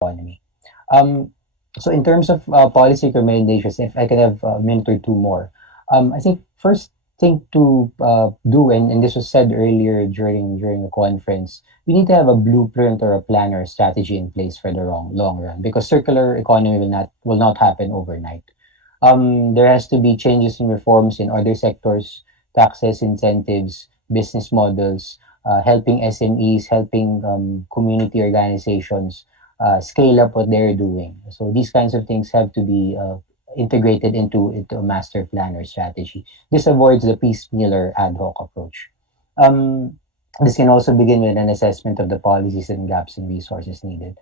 economy. Um, so in terms of policy recommendations, if I can have a minute or two more, I think first thing to do, and this was said earlier during the conference, we need to have a blueprint or a plan or a strategy in place for the long run, because circular economy will not happen overnight. There has to be changes and reforms in other sectors, taxes, incentives, business models, helping SMEs, helping community organizations scale up what they're doing. So these kinds of things have to be integrated into a master plan or strategy. This avoids the piecemeal or ad hoc approach. Um, this can also begin with an assessment of the policies and gaps in resources needed.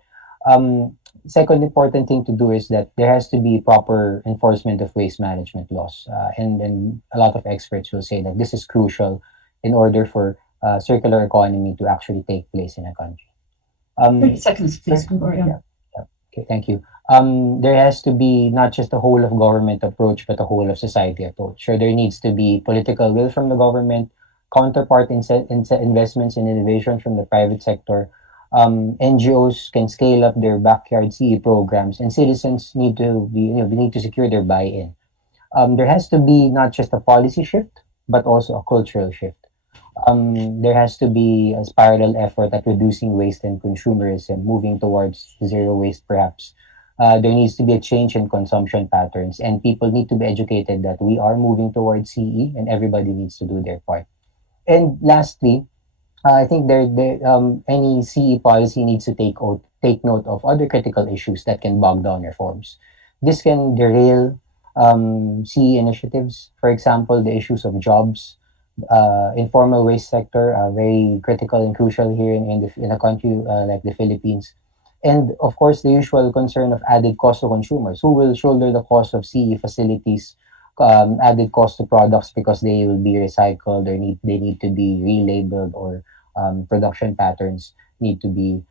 Second important thing to do is that there has to be proper enforcement of waste management laws. And a lot of experts will say that this is crucial in order for circular economy to actually take place in a country. 30 seconds, please, Gregorio. Yeah. Okay, thank you. There has to be not just a whole of government approach, but a whole of society approach. So there needs to be political will from the government, counterpart investments in innovation from the private sector. NGOs can scale up their backyard CE programs, and citizens they need to secure their buy-in. There has to be not just a policy shift, but also a cultural shift. There has to be a parallel effort at reducing waste and consumerism, moving towards zero waste perhaps. There needs to be a change in consumption patterns, and people need to be educated that we are moving towards CE, and everybody needs to do their part. And lastly, I think any CE policy needs to take note of other critical issues that can bog down reforms. This can derail CE initiatives. For example, the issues of jobs, informal waste sector are very critical and crucial here in a country like the Philippines. And of course, the usual concern of added cost to consumers. Who will shoulder the cost of CE facilities, added cost to products because they will be recycled, or they need to be relabeled, or production patterns need to be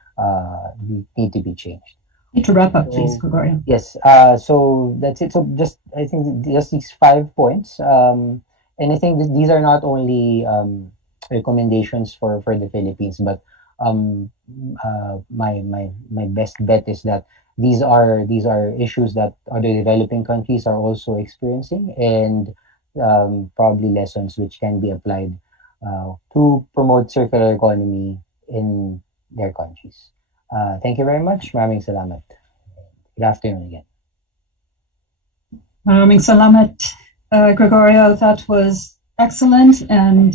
changed. Need to wrap up, please, Gregorio. Yes. So that's it. So I think just these 5 points. And I think these are not only recommendations for the Philippines, but my best bet is that these are issues that other developing countries are also experiencing, and probably lessons which can be applied to promote circular economy in their countries. Thank you very much. Maraming salamat. Good afternoon again. Maraming salamat, Gregorio. That was excellent. And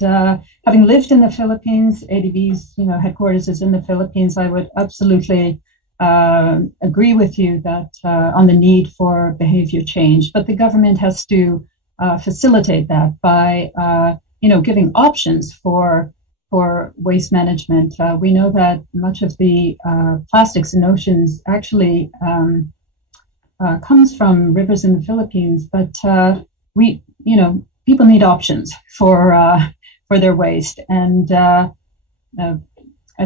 having lived in the Philippines, ADB's headquarters is in the Philippines. I would absolutely agree with you that on the need for behavior change. But the government has to facilitate that by giving options for waste management. We know that much of the plastics in oceans actually comes from rivers in the Philippines, but people need options for their waste, and I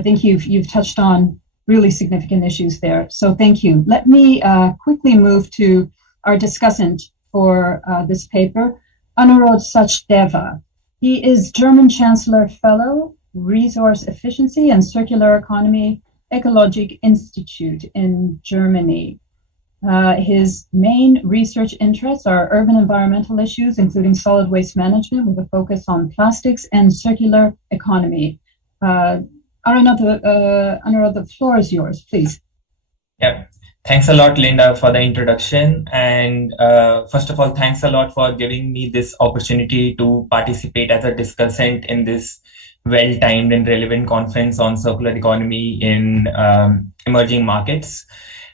think you've touched on really significant issues there. So thank you. Let me quickly move to our discussant for this paper, Anurod Sachdeva. He is German Chancellor Fellow, Resource Efficiency and Circular Economy, Ecologic Institute in Germany. His main research interests are urban environmental issues, including solid waste management with a focus on plastics and circular economy. Anurod, the floor is yours, please. Yeah. Thanks a lot, Linda, for the introduction. And first of all, thanks a lot for giving me this opportunity to participate as a discussant in this well-timed and relevant conference on circular economy in emerging markets.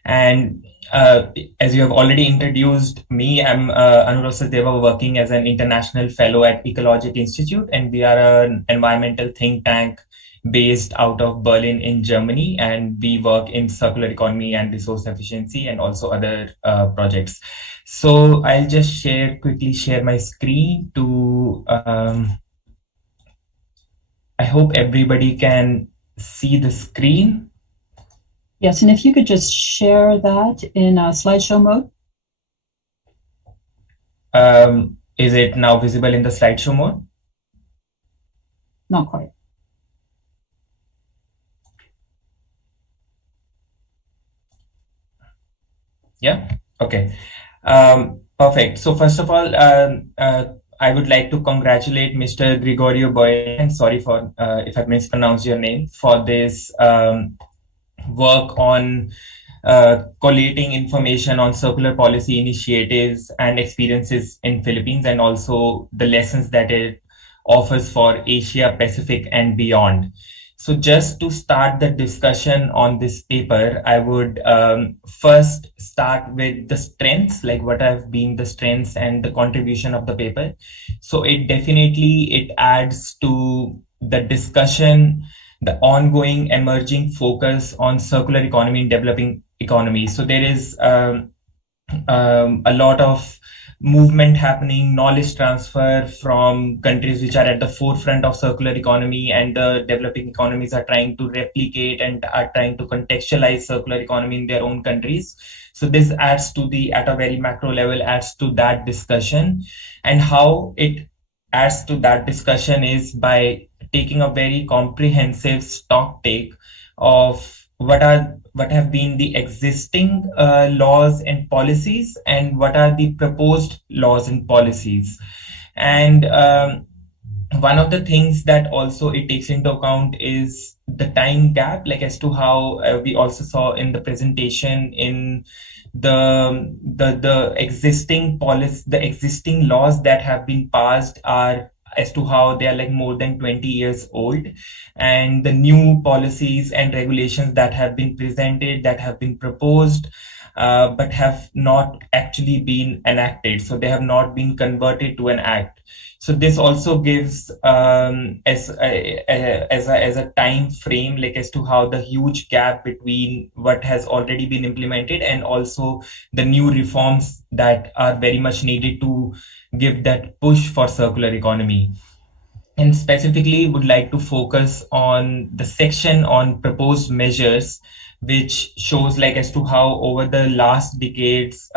And as you have already introduced me, I'm Anurod Sachdeva, working as an international fellow at Ecologic Institute, and we are an environmental think tank based out of Berlin in Germany, and we work in circular economy and resource efficiency and also other projects. So I'll just quickly share my screen to, I hope everybody can see the screen. Yes, and if you could just share that in slideshow mode. Is it now visible in the slideshow mode? Not quite. Yeah. Okay. Perfect. So first of all, I would like to congratulate Mr. Gregorio Boyle, and sorry for if I mispronounced your name, for this work on collating information on circular policy initiatives and experiences in Philippines, and also the lessons that it offers for Asia Pacific and beyond. So just to start the discussion on this paper, I would first start with the strengths, like what have been the strengths and the contribution of the paper. So it adds to the discussion the ongoing emerging focus on circular economy in developing economies. So there is a lot of movement happening, knowledge transfer from countries which are at the forefront of circular economy, and the developing economies are trying to replicate and are trying to contextualize circular economy in their own countries. So this adds to at a very macro level, adds to that discussion. And how it adds to that discussion is by taking a very comprehensive stock take of what have been the existing laws and policies, and what are the proposed laws and policies. And one of the things that also it takes into account is the time gap, like as to how we also saw in the presentation in the existing policy, the existing laws that have been passed are as to how they are like more than 20 years old, and the new policies and regulations that have been presented, that have been proposed, but have not actually been enacted. So they have not been converted to an act. So this also gives as a time frame, like as to how the huge gap between what has already been implemented and also the new reforms that are very much needed to give that push for circular economy. And specifically would like to focus on the section on proposed measures, which shows like as to how over the last decades,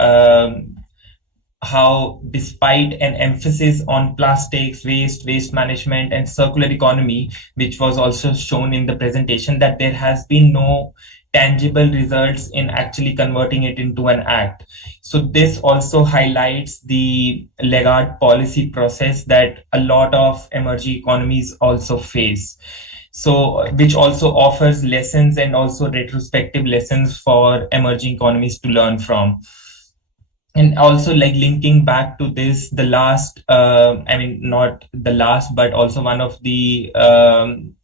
how despite an emphasis on plastics, waste management, and circular economy, which was also shown in the presentation, that there has been no tangible results in actually converting it into an act. So this also highlights the laggard policy process that a lot of emerging economies also face. So which also offers lessons and also retrospective lessons for emerging economies to learn from. And also like linking back to this, the last, not the last, but also one of the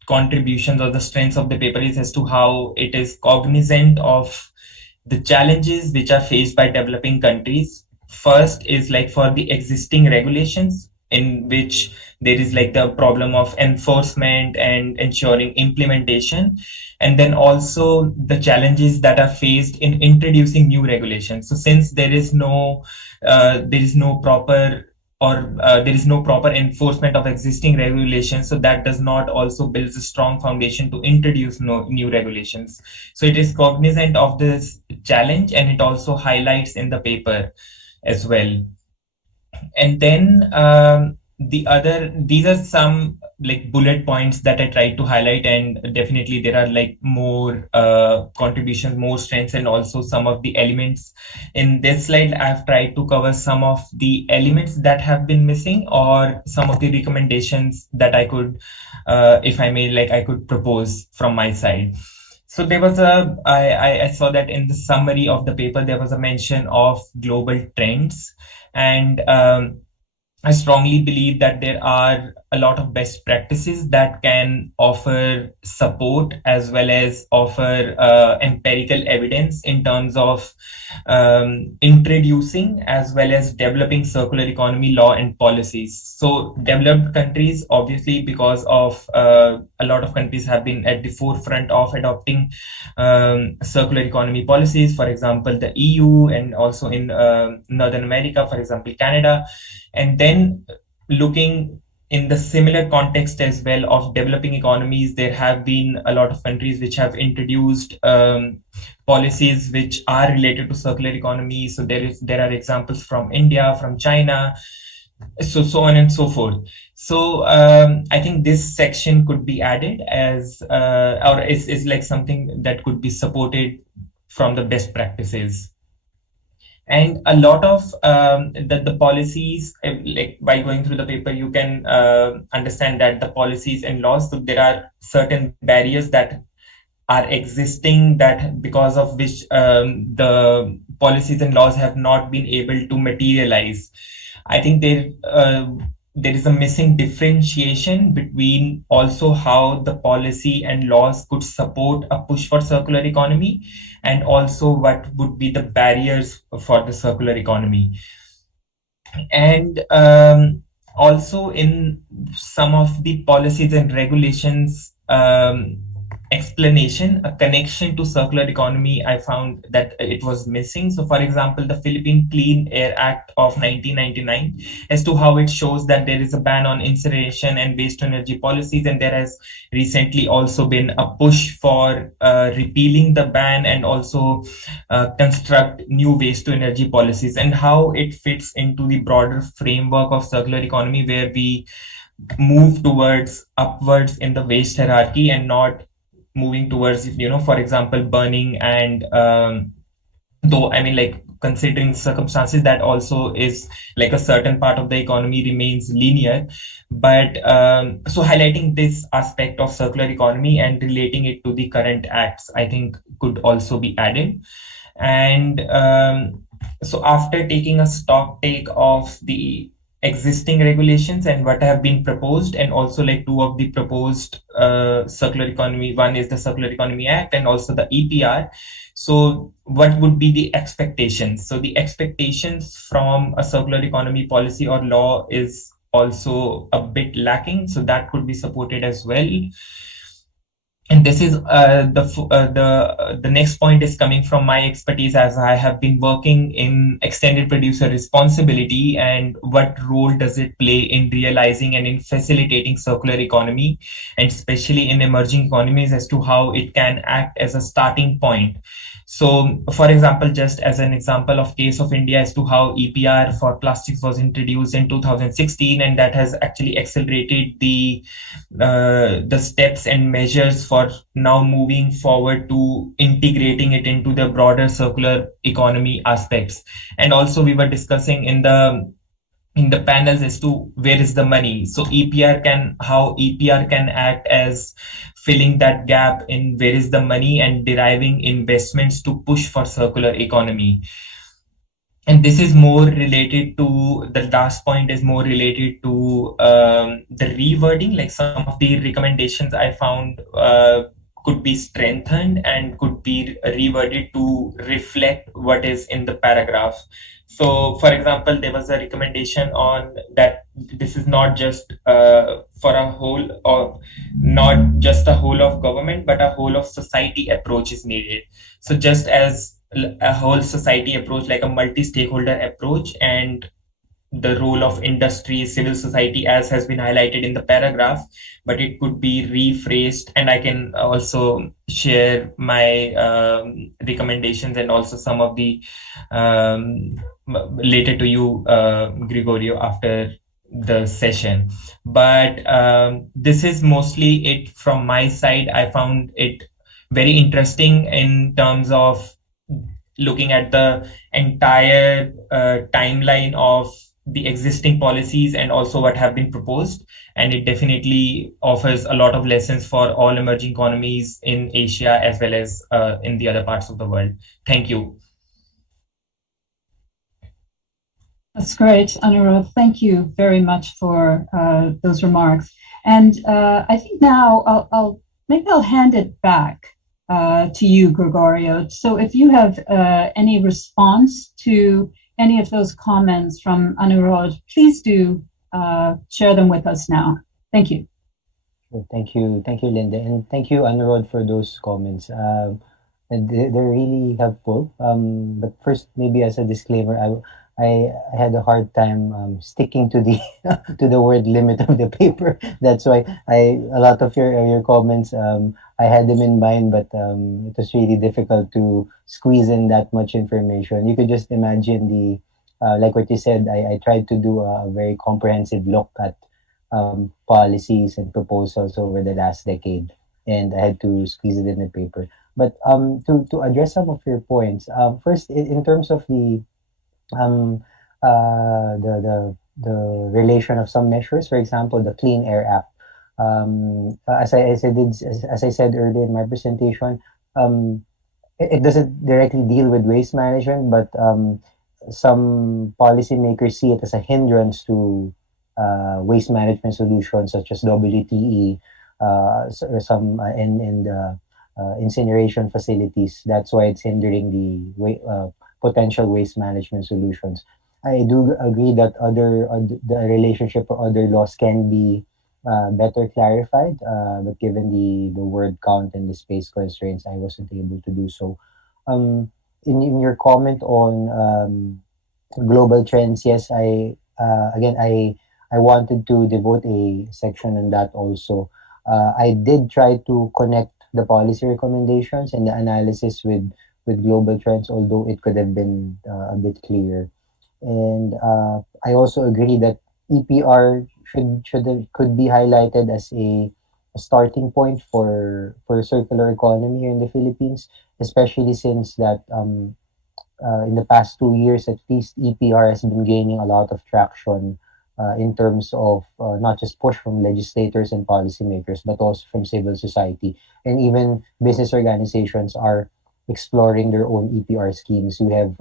contributions or the strengths of the paper is as to how it is cognizant of the challenges which are faced by developing countries. First is like for the existing regulations, in which there is like the problem of enforcement and ensuring implementation, and then also the challenges that are faced in introducing new regulations. So since there is no proper enforcement of existing regulations, so that does not also build a strong foundation to introduce new regulations. So it is cognizant of this challenge, and it also highlights in the paper as well. And then these are some like bullet points that I tried to highlight, and definitely there are like more contributions, more strengths, and also some of the elements. In this slide, I've tried to cover some of the elements that have been missing, or some of the recommendations that I could, if I may, like I could propose from my side. So there was I saw that in the summary of the paper, there was a mention of global trends. And I strongly believe that there are a lot of best practices that can offer support as well as offer empirical evidence in terms of introducing as well as developing circular economy law and policies. So developed countries, obviously, because of a lot of countries have been at the forefront of adopting circular economy policies, for example, the EU, and also in Northern America, for example, Canada. And then looking in the similar context as well of developing economies, there have been a lot of countries which have introduced policies which are related to circular economy. So there are examples from India, from China, so on and so forth. So I think this section could be added as or is like something that could be supported from the best practices. And a lot of the policies, like by going through the paper, you can understand that the policies and laws, so there are certain barriers that are existing, that because of which the policies and laws have not been able to materialize. I think there is a missing differentiation between also how the policy and laws could support a push for circular economy, and also what would be the barriers for the circular economy. And also in some of the policies and regulations, explanation, a connection to circular economy, I found that it was missing. So for example, the Philippine Clean Air Act of 1999, as to how it shows that there is a ban on incineration and waste to energy policies, and there has recently also been a push for repealing the ban and also construct new waste to energy policies, and how it fits into the broader framework of circular economy, where we move towards upwards in the waste hierarchy and not moving towards, for example, burning. And though, I mean, like, considering circumstances, that also is like a certain part of the economy remains linear. But so highlighting this aspect of circular economy and relating it to the current acts, I think could also be added. And so after taking a stock take of the existing regulations and what have been proposed, and also like two of the proposed circular economy, one is the Circular Economy Act and also the EPR. So what would be the expectations? So the expectations from a circular economy policy or law is also a bit lacking, so that could be supported as well. And this is the next point is coming from my expertise, as I have been working in extended producer responsibility, and what role does it play in realizing and in facilitating circular economy, and especially in emerging economies, as to how it can act as a starting point. So, for example, just as an example of case of India, as to how EPR for plastics was introduced in 2016, and that has actually accelerated the steps and measures for now moving forward to integrating it into the broader circular economy aspects. And also we were discussing in the panels as to where is the money. So how EPR can act as filling that gap in where is the money and deriving investments to push for circular economy. And this is more related to, the last point is more related to the rewording, like some of the recommendations I found could be strengthened and could be reworded to reflect what is in the paragraph. So, for example, there was a recommendation on that this is not just for a whole, or not just a whole of government, but a whole of society approach is needed. So just as a whole society approach, like a multi-stakeholder approach, and the role of industry, civil society, as has been highlighted in the paragraph, but it could be rephrased. And I can also share my recommendations and also some of the later to you, Gregorio, after the session. But this is mostly it from my side. I found it very interesting in terms of looking at the entire timeline of the existing policies and also what have been proposed. And it definitely offers a lot of lessons for all emerging economies in Asia as well as in the other parts of the world. Thank you. That's great, Anirudh. Thank you very much for those remarks. And I think now I'll hand it back to you, Gregorio. So if you have any response to any of those comments from Anirudh, please do share them with us now. Thank you. Thank you, Linda, and thank you, Anirudh, for those comments. And they're really helpful. But first, maybe as a disclaimer, I had a hard time sticking to the to the word limit of the paper. That's why a lot of your comments, I had them in mind, but it was really difficult to squeeze in that much information. You could just imagine like what you said. I tried to do a very comprehensive look at policies and proposals over the last decade, and I had to squeeze it in the paper. But to address some of your points, first in terms of the um, the relation of some measures. For example, the Clean Air Act. As I said earlier in my presentation, um, it doesn't directly deal with waste management, but some policymakers see it as a hindrance to waste management solutions such as WTE, some in the incineration facilities. That's why it's hindering the potential waste management solutions. I do agree that the relationship or other laws can be better clarified, but given the word count and the space constraints, I wasn't able to do so. Um, in your comment on global trends, yes, I wanted to devote a section on that also. I did try to connect the policy recommendations and the analysis with global trends, although it could have been a bit clearer. And I also agree that EPR could be highlighted as a starting point for circular economy here in the Philippines, especially since that in the past 2 years at least, EPR has been gaining a lot of traction in terms of not just push from legislators and policymakers, but also from civil society. And even business organizations are exploring their own EPR schemes. We have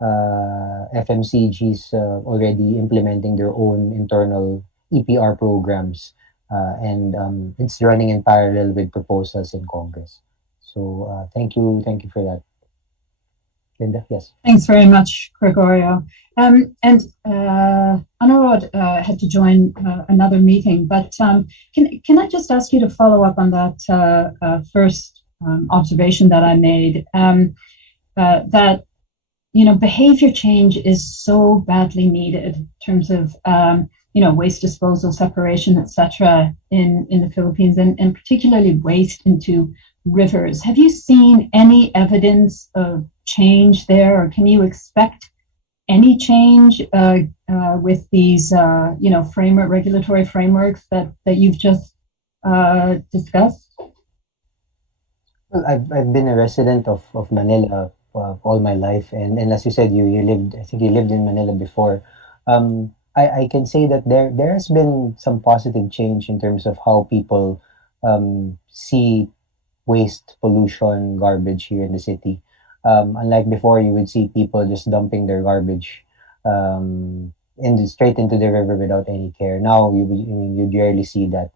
FMCGs already implementing their own internal EPR programs, and it's running in parallel with proposals in Congress. So thank you for that, Linda. Yes. Thanks very much, Gregorio. And Anurod had to join another meeting, but can I just ask you to follow up on that first observation that I made, that behavior change is so badly needed in terms of waste disposal, separation, etc. in the Philippines, and particularly waste into rivers. Have you seen any evidence of change there, or can you expect any change with these regulatory frameworks that you've just discussed? Well, I've been a resident of Manila all my life, and as you said, you lived, I think you lived in Manila before. I can say that there has been some positive change in terms of how people see waste, pollution, garbage here in the city. Unlike before, you would see people just dumping their garbage straight into the river without any care. Now you rarely see that.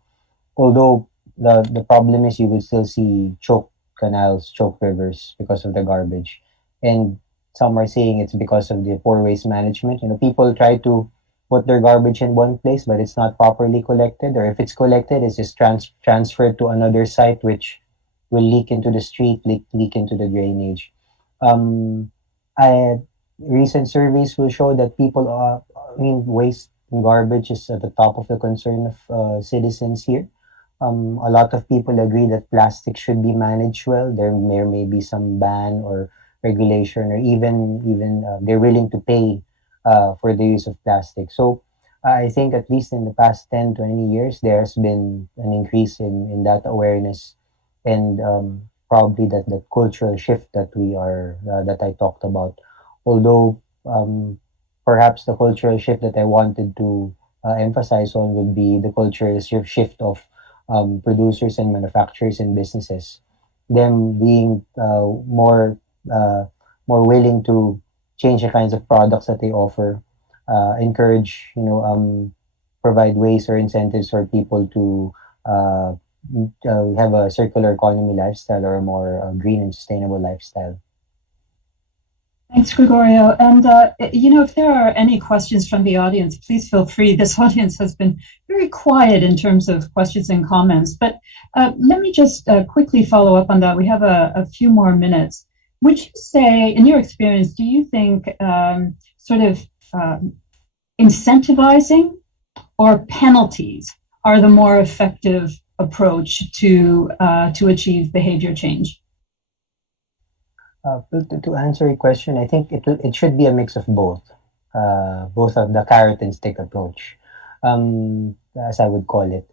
Although the problem is you will still see choked canals, choked rivers because of the garbage, and some are saying it's because of the poor waste management. People try to put their garbage in one place, but it's not properly collected, or if it's collected, it's just transferred to another site, which will leak into the street, leak into the drainage. Um, I Recent surveys will show that waste and garbage is at the top of the concern of citizens here. A lot of people agree that plastic should be managed well. There may be some ban or regulation, or even they're willing to pay for the use of plastic. So I think at least in the past 10-20 years, there has been an increase in that awareness, and probably that cultural shift that I talked about. Although perhaps the cultural shift that I wanted to emphasize on would be the cultural shift of producers and manufacturers and businesses, them being uh, more willing to change the kinds of products that they offer, encourage, provide ways or incentives for people to uh, have a circular economy lifestyle, or a more green and sustainable lifestyle. Thanks, Gregorio. And, if there are any questions from the audience, please feel free. This audience has been very quiet in terms of questions and comments, but let me just quickly follow up on that. We have a few more minutes. Would you say, in your experience, do you think incentivizing or penalties are the more effective approach to achieve behavior change? To answer your question, I think it should be a mix of both of the carrot and stick approach, as I would call it.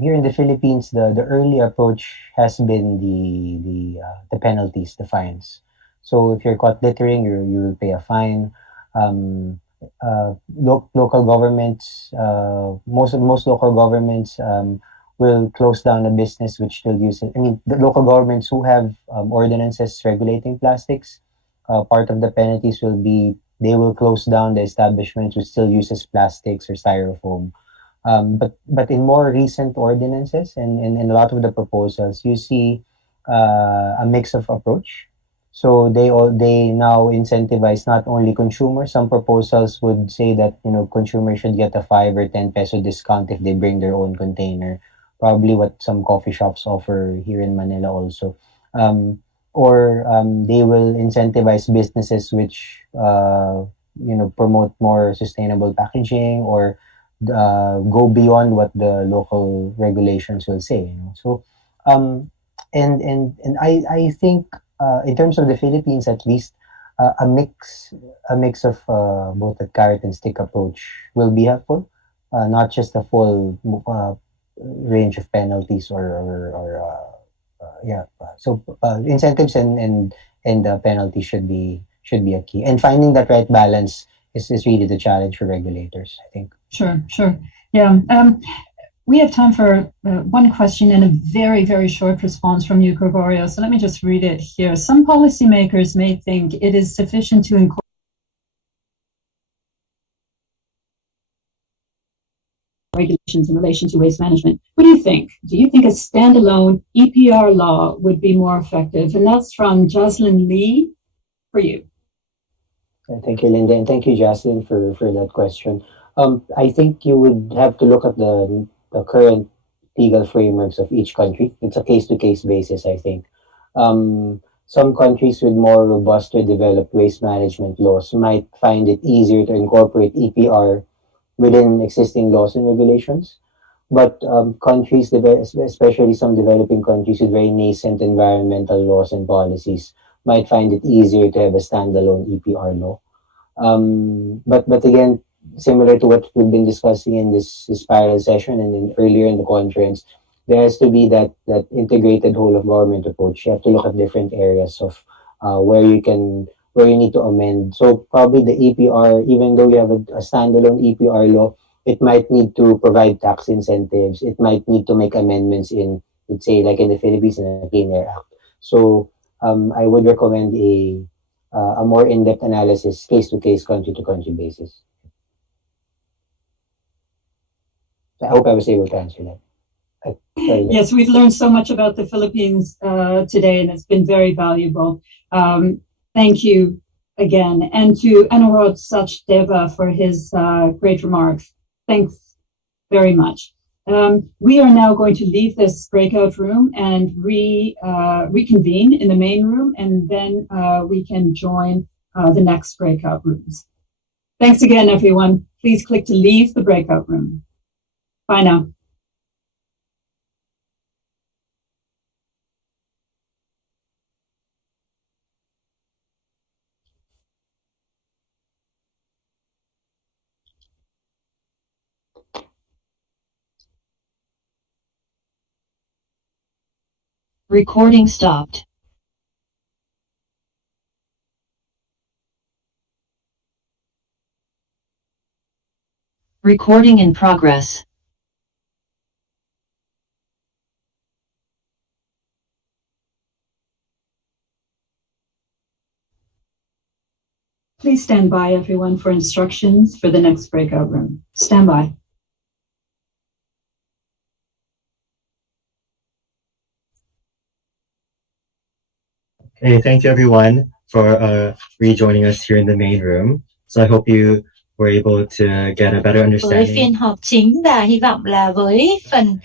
Here in the Philippines, the early approach has been the penalties, the fines. So if you're caught littering, you will pay a fine. local governments, most local governments will close down a business which still uses. I mean, the local governments who have ordinances regulating plastics, part of the penalties will be they will close down the establishments which still uses plastics or styrofoam. But in more recent ordinances and in a lot of the proposals, you see a mix of approach. So they now incentivize not only consumers. Some proposals would say that consumers should get a 5 or 10 peso discount if they bring their own container. Probably what some coffee shops offer here in Manila also. Or they will incentivize businesses which promote more sustainable packaging or go beyond what the local regulations will say. So and I think in terms of the Philippines at least, a mix of both the carrot and stick approach will be helpful. Not just a full range of penalties or yeah. So incentives and penalties should be a key. And finding that right balance is really the challenge for regulators, I think. Sure. Yeah. We have time for one question and a very, very short response from you, Gregorio. So let me just read it here. Some policymakers may think it is sufficient to incorporate regulations in relation to waste management. What do you think? Do you think a standalone EPR law would be more effective? And that's from Jocelyn Lee for you. Thank you, Linda, and thank you, Jocelyn, for that question. I think you would have to look at the current legal frameworks of each country. It's a case-to-case basis, I think. Some countries with more robust or developed waste management laws might find it easier to incorporate EPR within existing laws and regulations. But countries, especially some developing countries with very nascent environmental laws and policies, might find it easier to have a standalone EPR law. But again, similar to what we've been discussing in this spiral session and earlier in the conference, there has to be that integrated whole of government approach. You have to look at different areas of where you need to amend. So probably the EPR, even though you have a standalone EPR law, it might need to provide tax incentives. It might need to make amendments in, let's say, like in the Philippines, in the Clean Air Act. So I would recommend a more in-depth analysis, case-to-case, country-to-country basis. I hope I was able to answer that. Yes, we've learned so much about the Philippines today, and it's been very valuable. Thank you again. And to Anurod Sachdeva for his great remarks. Thanks very much. We are now going to leave this breakout room and reconvene in the main room, and then we can join the next breakout rooms. Thanks again, everyone. Please click to leave the breakout room. Bye now. Recording stopped. Recording in progress. Please stand by, everyone, for instructions for the next breakout room. Stand by. Okay, thank you everyone for rejoining us here in the main room. So I hope you were able to get a better Với understanding. phiên họp chính và hy vọng là với phần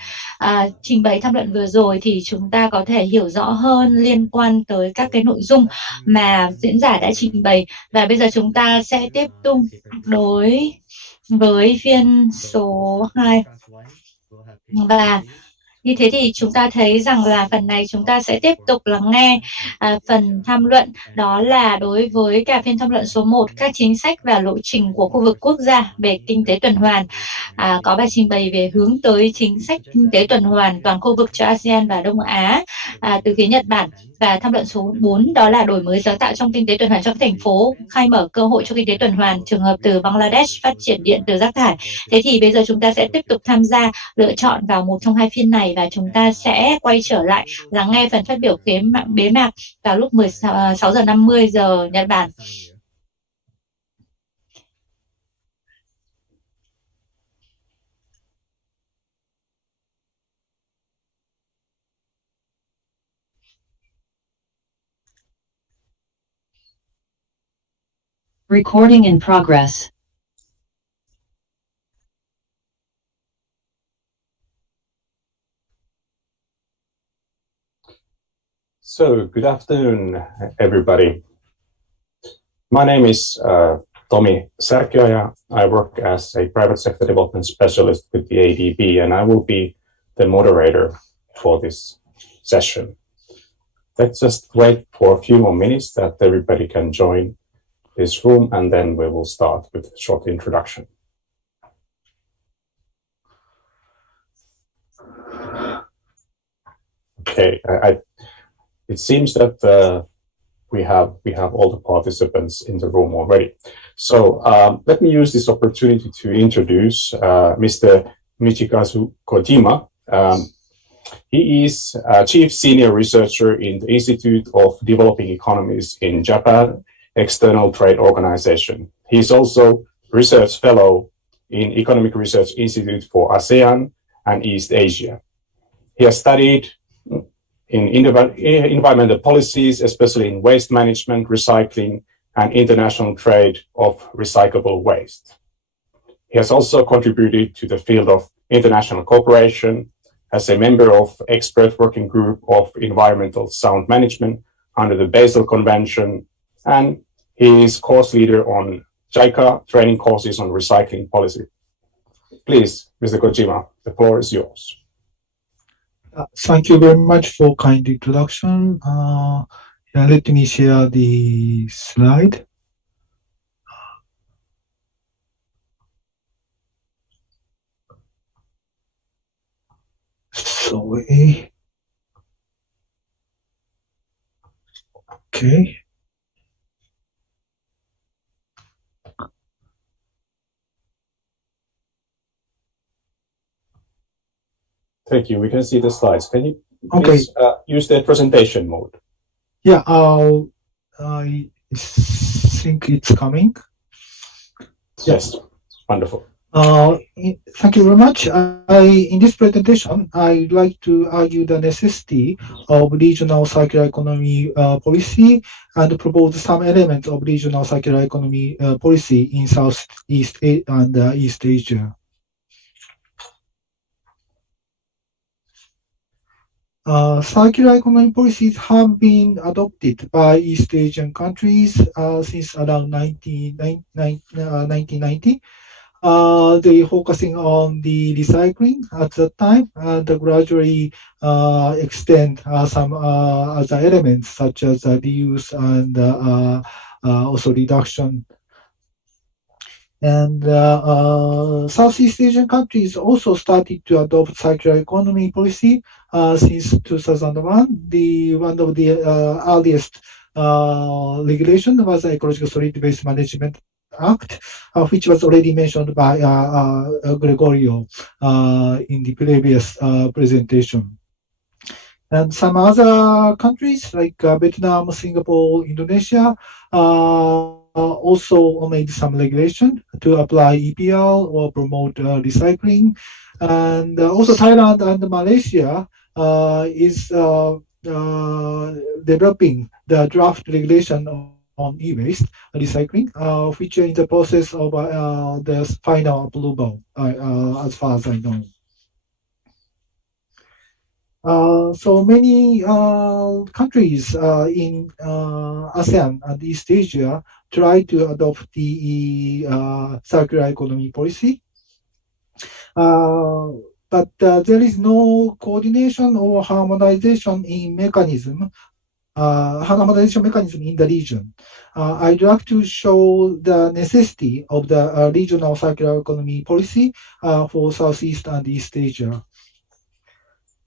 trình bày tham luận vừa rồi thì chúng ta có thể hiểu rõ hơn liên quan tới các cái nội dung mà diễn giả đã trình bày. Và bây giờ chúng ta sẽ tiếp tục đối với phiên số 2. Và Như thế thì chúng ta thấy rằng là phần này chúng ta sẽ tiếp tục lắng nghe phần tham luận, đó là đối với cả phiên tham luận số 1, các chính sách và lộ trình của khu vực quốc gia về kinh tế tuần hoàn. Có bài trình bày về hướng tới chính sách kinh tế tuần hoàn toàn khu vực cho ASEAN và Đông Á từ phía Nhật Bản. Và tham luận số 4 đó là đổi mới sáng tạo trong kinh tế tuần hoàn trong thành phố, khai mở cơ hội cho kinh tế tuần hoàn, trường hợp từ Bangladesh, phát triển điện từ rác thải. Thế thì bây giờ chúng ta sẽ tiếp tục tham gia lựa chọn vào một trong hai phiên này, và chúng ta sẽ quay trở lại lắng nghe phần phát biểu bế mạc vào lúc 16:50 giờ Nhật Bản. Recording in progress. So, good afternoon, everybody. My name is Tomi Särkioja. I work as a private sector development specialist with the ADB, and I will be the moderator for this session. Let's just wait for a few more minutes that everybody can join this room, and then we will start with a short introduction. Okay, it seems that we have all the participants in the room already. So let me use this opportunity to introduce Mr. Michikazu Kojima. He is Chief Senior Researcher in the Institute of Developing Economies in Japan External Trade Organization. He is also Research Fellow in Economic Research Institute for ASEAN and East Asia. He has studied in environmental policies, especially in waste management, recycling, and international trade of recyclable waste. He has also contributed to the field of international cooperation as a member of expert working group of environmental sound management under the Basel Convention, and he is course leader on JICA training courses on recycling policy. Please, Mr. Kojima, the floor is yours. Thank you very much for kind introduction. Let me share the slide. Sorry. Okay. Thank you. We can see the slides. Can you please use the presentation mode? Yeah, I think it's coming. Yes, wonderful. Thank you very much. In this presentation, I'd like to argue the necessity of regional circular economy policy and propose some elements of regional circular economy policy in Southeast and East Asia. Circular economy policies have been adopted by East Asian countries since around 1990. They focusing on the recycling at that time and gradually extend some other elements such as reuse and also reduction. And Southeast Asian countries also started to adopt circular economy policy since 2001. One of the earliest regulation was the Ecological Solid Waste Management Act, which was already mentioned by Gregorio in the previous presentation. And some other countries like Vietnam, Singapore, Indonesia also made some regulation to apply EPL or promote recycling. And also Thailand and Malaysia is developing the draft regulation on e-waste recycling, which are in the process of the final approval, as far as I know. So many countries in ASEAN and East Asia try to adopt the circular economy policy. but there is no coordination or harmonization mechanism in the region. I'd like to show the necessity of the regional circular economy policy for Southeast and East Asia.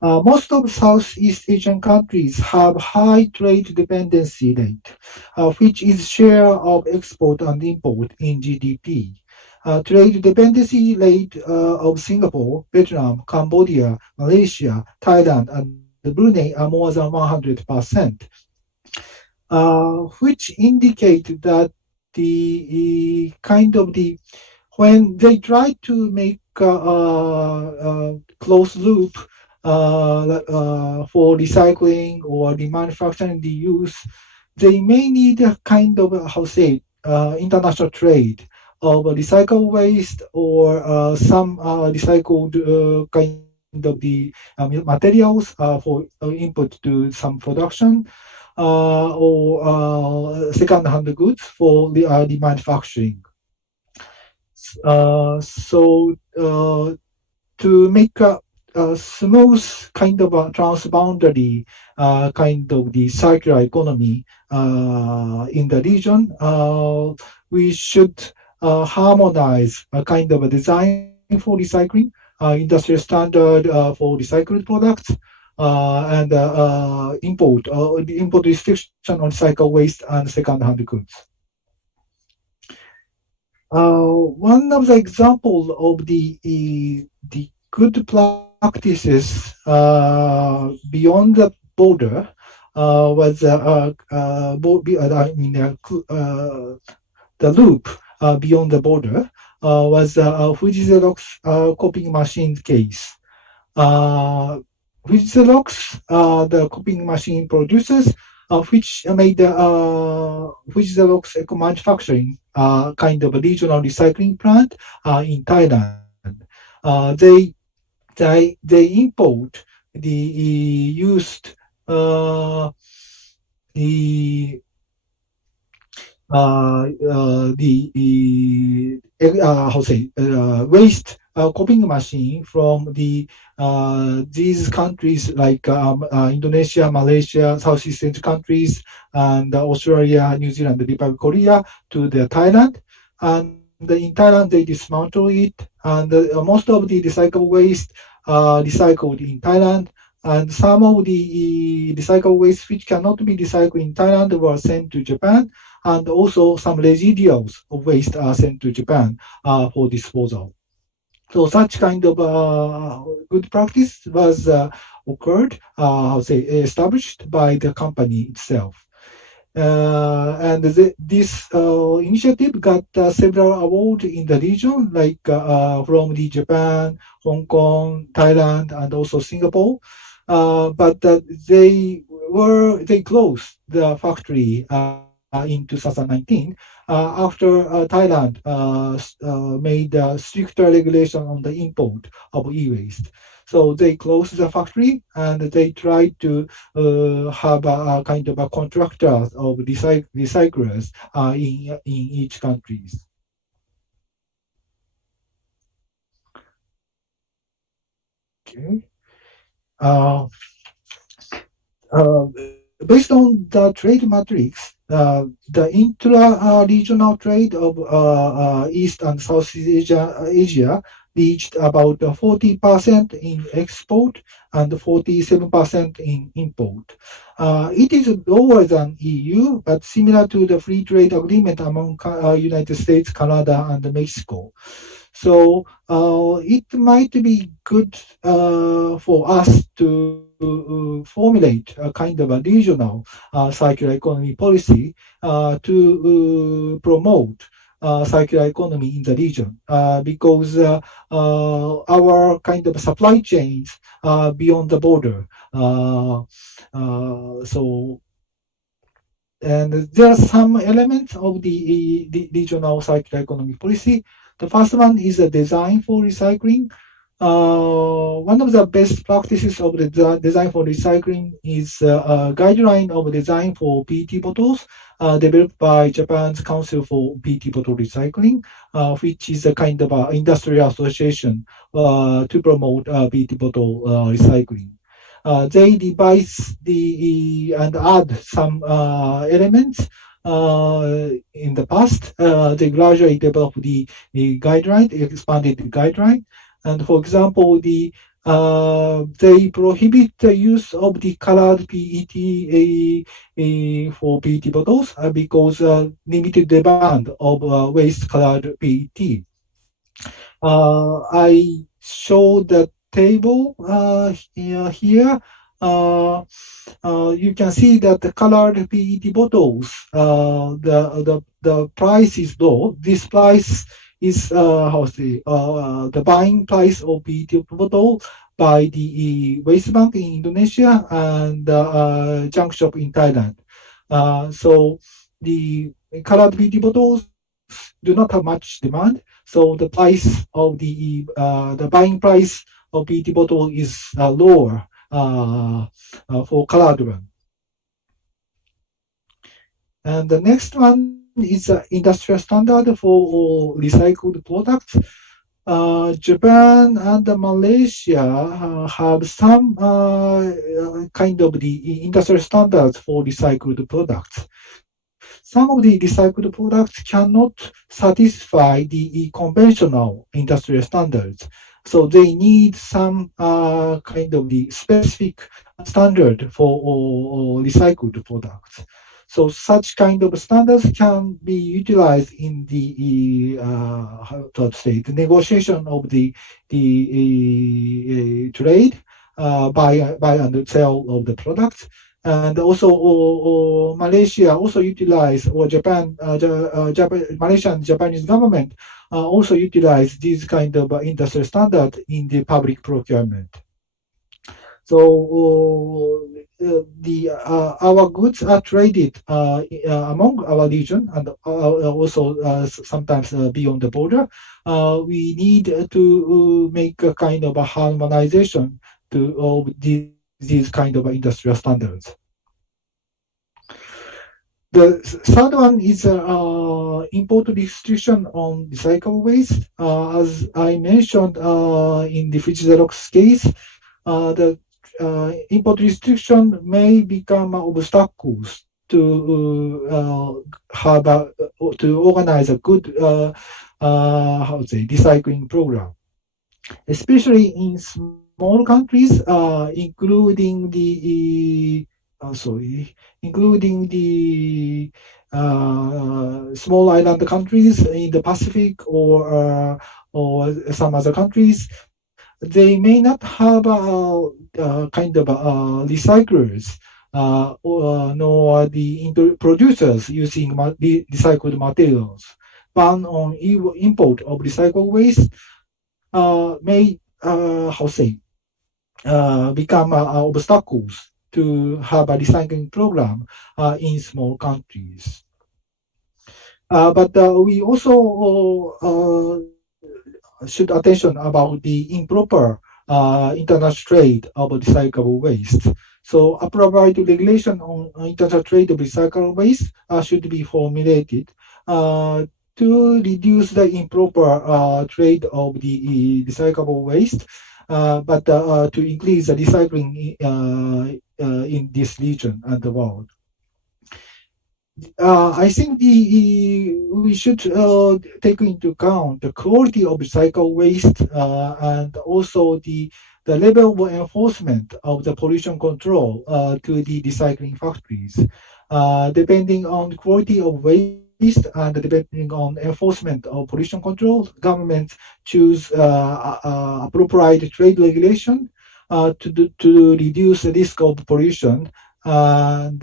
Most of Southeast Asian countries have high trade dependency rate, which is share of export and import in GDP. Trade dependency rate of Singapore, Vietnam, Cambodia, Malaysia, Thailand, and Brunei are more than 100%, which indicate that the when they try to make a closed loop for recycling or remanufacturing the use, they may need a kind of international trade of recycled waste or some recycled kind of the materials for input to some production or second-hand goods for the manufacturing. So to make a smooth kind of a transboundary kind of the circular economy in the region, we should harmonize a kind of a design for recycling, industrial standard for recycled products, and the import restriction on recycled waste and second-hand goods. One of the examples of the good practices beyond the border was the loop beyond the border was Fuji Xerox copying machine case. Fuji Xerox, the copying machine producers, which made Fuji Xerox Eco Manufacturing kind of a regional recycling plant in Thailand. They import the used waste copying machine from these countries like Indonesia, Malaysia, Southeast Asian countries, and Australia, New Zealand, Republic of Korea to the Thailand. And in Thailand, they dismantle it, and most of the recycled waste recycled in Thailand. And some of the recycled waste which cannot be recycled in Thailand were sent to Japan, and also some residuals of waste are sent to Japan for disposal. So such kind of good practice was established by the company itself. And this initiative got several awards in the region, like from the Japan, Hong Kong, Thailand, and also Singapore. But they closed the factory in 2019 after Thailand made a stricter regulation on the import of e-waste. So they closed the factory and they tried to have a kind of a contractor of recyclers in each country. Okay. Based on the trade matrix, the intra-regional trade of East and Southeast Asia reached about 40% in export and 47% in import. It is lower than EU, but similar to the free trade agreement among United States, Canada, and Mexico. So it might be good for us to formulate a kind of a regional circular economy policy to promote circular economy in the region because our kind of supply chains beyond the border. And there are some elements of the regional circular economy policy. The first one is a design for recycling. one of the best practices of the design for recycling is a guideline of design for PET bottles developed by Japan's Council for PET Bottle Recycling, which is a kind of industrial association to promote PET bottle recycling. They revise and add some elements in the past. They gradually developed the guideline, expanded the guideline. And for example, they prohibit the use of the colored PET for PET bottles because limited demand of waste colored PET. I show the table here. You can see that the colored PET bottles, the price is low. This price is the buying price of PET bottle by the Waste Bank in Indonesia and junk shop in Thailand. So the colored PET bottles do not have much demand. So the price of the buying price of PET bottle is lower for colored one. And the next one is an industrial standard for recycled products. Japan and Malaysia have some kind of the industrial standards for recycled products. Some of the recycled products cannot satisfy the conventional industrial standards. So they need some kind of the specific standard for recycled products. So such kind of standards can be utilized in the the negotiation of the trade, buy and sell of the products. And also Malaysia also utilize, or Japan, Malaysia and Japanese government also utilize these kind of industrial standards in the public procurement. So our goods are traded among our region and also sometimes beyond the border. We need to make a kind of a harmonization of these kind of industrial standards. The third one is import restriction on recyclable waste. As I mentioned in the Fujisaro's case, the import restriction may become obstacles to organize a good recycling program, especially in small countries, including the small island countries in the Pacific or some other countries. They may not have kind of recyclers nor the producers using recycled materials. Ban on import of recycled waste may become obstacles to have a recycling program in small countries. But we also should attention about the improper international trade of recyclable waste. So appropriate regulation on international trade of recyclable waste should be formulated to reduce the improper trade of the recyclable waste, but to increase the recycling in this region and the world. I think we should take into account the quality of recycled waste and also the level of enforcement of the pollution control to the recycling factories. Depending on the quality of waste and depending on enforcement of pollution control, governments choose appropriate trade regulation to reduce the risk of pollution and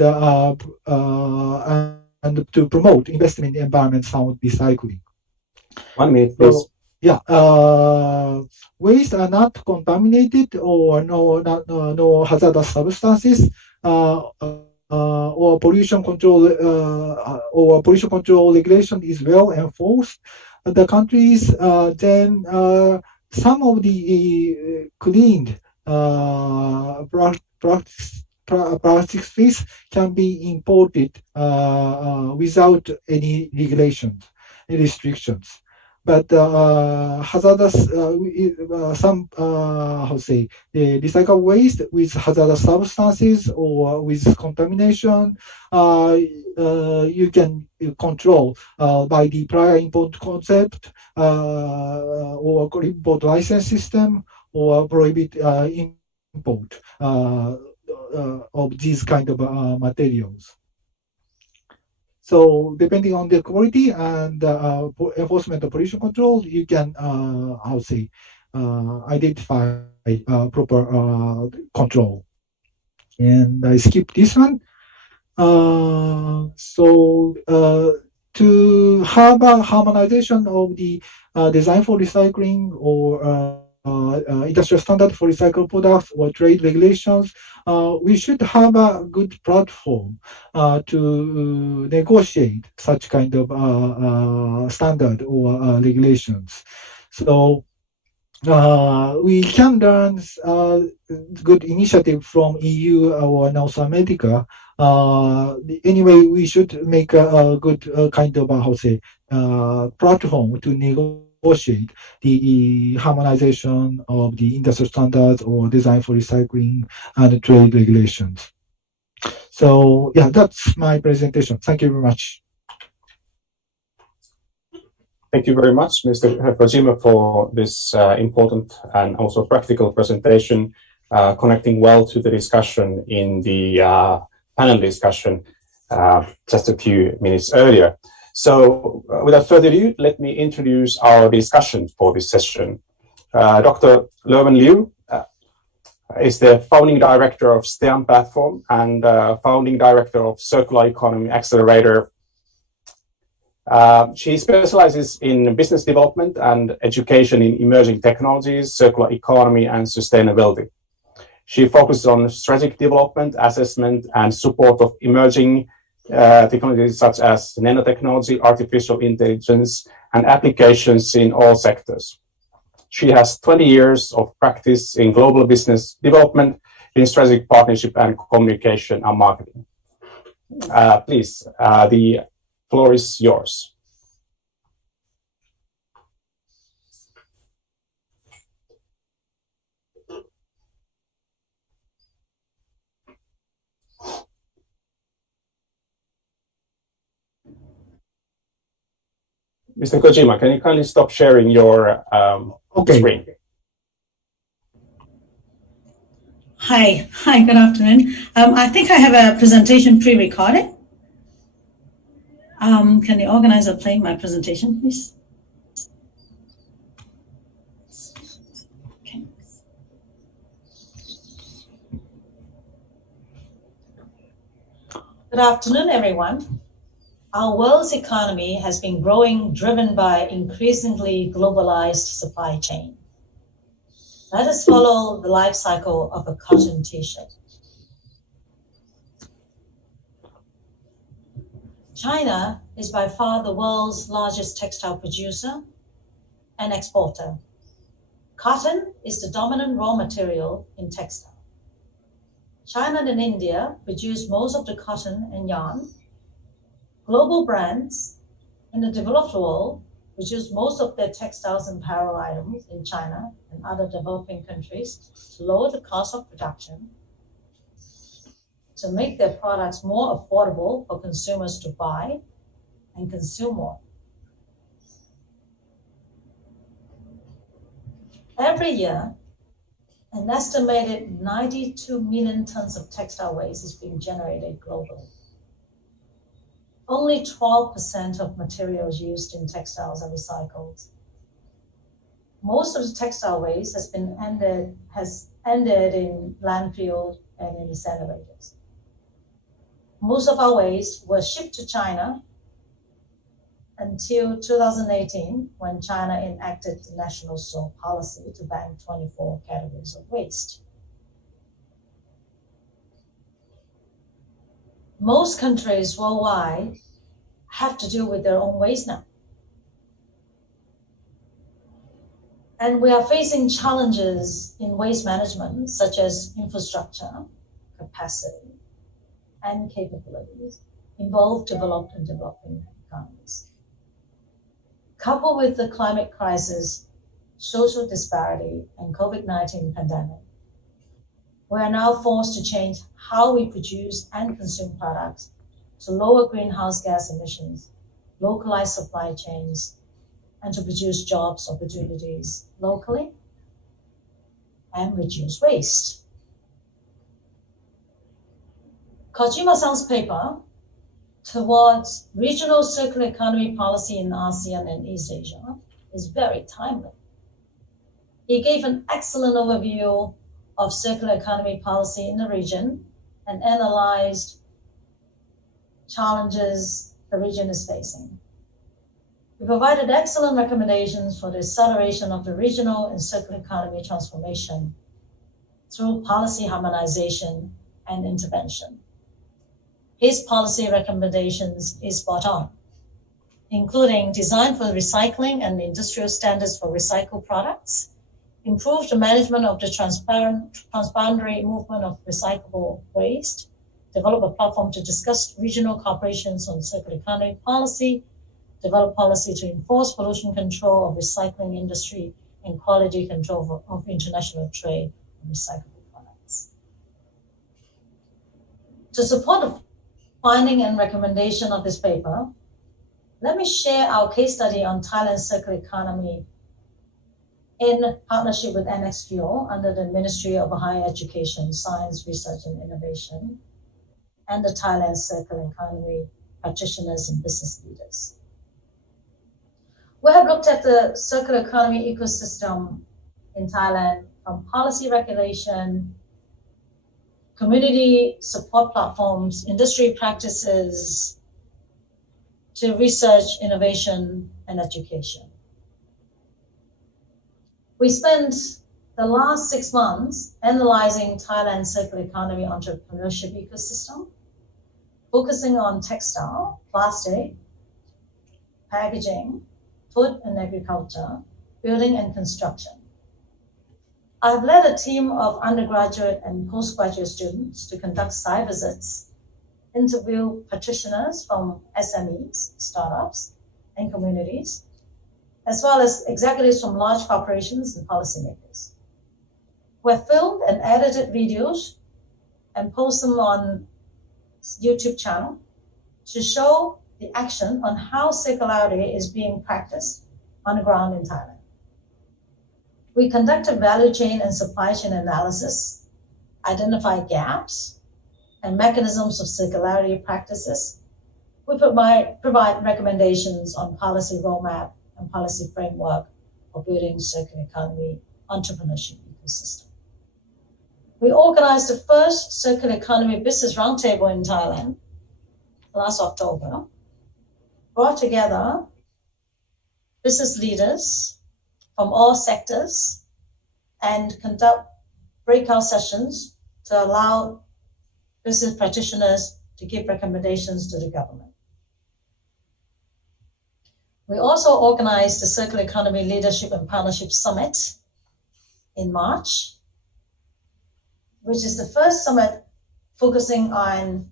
to promote investment in environment sound recycling. 1 minute, please. So, yeah, waste are not contaminated or no hazardous substances or pollution control regulation is well enforced. The countries then some of the cleaned plastic waste can be imported without any restrictions. But hazardous, some recycled waste with hazardous substances or with contamination, you can control by the prior import concept or import license system or prohibit import of these kind of materials. So depending on the quality and enforcement of pollution control, you can identify proper control. And I skip this one. To have a harmonization of the design for recycling or industrial standard for recycled products or trade regulations, we should have a good platform to negotiate such kind of standard or regulations. So we can learn good initiative from EU or North America. Anyway, we should make a good kind of platform to negotiate the harmonization of the industrial standards or design for recycling and trade regulations. So yeah, that's my presentation. Thank you very much. Thank you very much, Mr. Kojima, for this important and also practical presentation, connecting well to the discussion in the panel discussion just a few minutes earlier. So without further ado, let me introduce our discussion for this session. Dr. Löwen Liu is the founding director of STEM Platform and founding director of Circular Economy Accelerator. She specializes in business development and education in emerging technologies, circular economy, and sustainability. She focuses on strategic development, assessment, and support of emerging technologies such as nanotechnology, artificial intelligence, and applications in all sectors. She has 20 years of practice in global business development, in strategic partnership and communication and marketing. Please, the floor is yours. Mr. Kojima, can you kindly stop sharing your screen? Hi, good afternoon. I think I have a presentation pre-recorded. Can the organizer play my presentation, please? Okay. Good afternoon, everyone. Our world's economy has been growing, driven by increasingly globalized supply chain. Let us follow the life cycle of a cotton t-shirt. China is by far the world's largest textile producer and exporter. Cotton is the dominant raw material in textile. China and India produce most of the cotton and yarn. Global brands in the developed world produce most of their textiles and apparel items in China and other developing countries to lower the cost of production, to make their products more affordable for consumers to buy and consume more. Every year, an estimated 92 million tons of textile waste is being generated globally. Only 12% of materials used in textiles are recycled. Most of the textile waste has ended in landfill and in incinerators. Most of our waste was shipped to China until 2018, when China enacted the national soil policy to ban 24 categories of waste. Most countries worldwide have to deal with their own waste now. And we are facing challenges in waste management, such as infrastructure, capacity, and capabilities in both developed and developing economies. Coupled with the climate crisis, social disparity, and COVID-19 pandemic, we are now forced to change how we produce and consume products to lower greenhouse gas emissions, localize supply chains, and to produce jobs opportunities locally and reduce waste. Kojima-san's paper towards regional circular economy policy in ASEAN and East Asia is very timely. He gave an excellent overview of circular economy policy in the region and analyzed challenges the region is facing. We provided excellent recommendations for the acceleration of the regional and circular economy transformation through policy harmonization and intervention. His policy recommendations is spot on, including design for recycling and industrial standards for recycled products, improve the management of the transboundary movement of recyclable waste, develop a platform to discuss regional cooperations on circular economy policy, develop policy to enforce pollution control of recycling industry and quality control of international trade of recyclable products. To support the finding and recommendation of this paper, let me share our case study on Thailand's circular economy in partnership with NX Fuel under the Ministry of Higher Education, Science, Research and Innovation, and the Thailand Circular Economy practitioners and business leaders. We have looked at the circular economy ecosystem in Thailand from policy regulation, community support platforms, industry practices, to research, innovation, and education. We spent the last 6 months analyzing Thailand's circular economy entrepreneurship ecosystem, focusing on textile, plastic, packaging, food and agriculture, building and construction. I have led a team of undergraduate and postgraduate students to conduct site visits, interview practitioners from SMEs, startups, and communities, as well as executives from large corporations and policymakers. We filmed and edited videos and post them on YouTube channel to show the action on how circularity is being practiced on the ground in Thailand. We conducted value chain and supply chain analysis, identified gaps and mechanisms of circularity practices. We provide recommendations on policy roadmap and policy framework for building circular economy entrepreneurship ecosystem. We organized the first circular economy business roundtable in Thailand last October, brought together business leaders from all sectors and conduct breakout sessions to allow business practitioners to give recommendations to the government. We also organized the Circular Economy Leadership and Partnership Summit in March, which is the first summit focusing on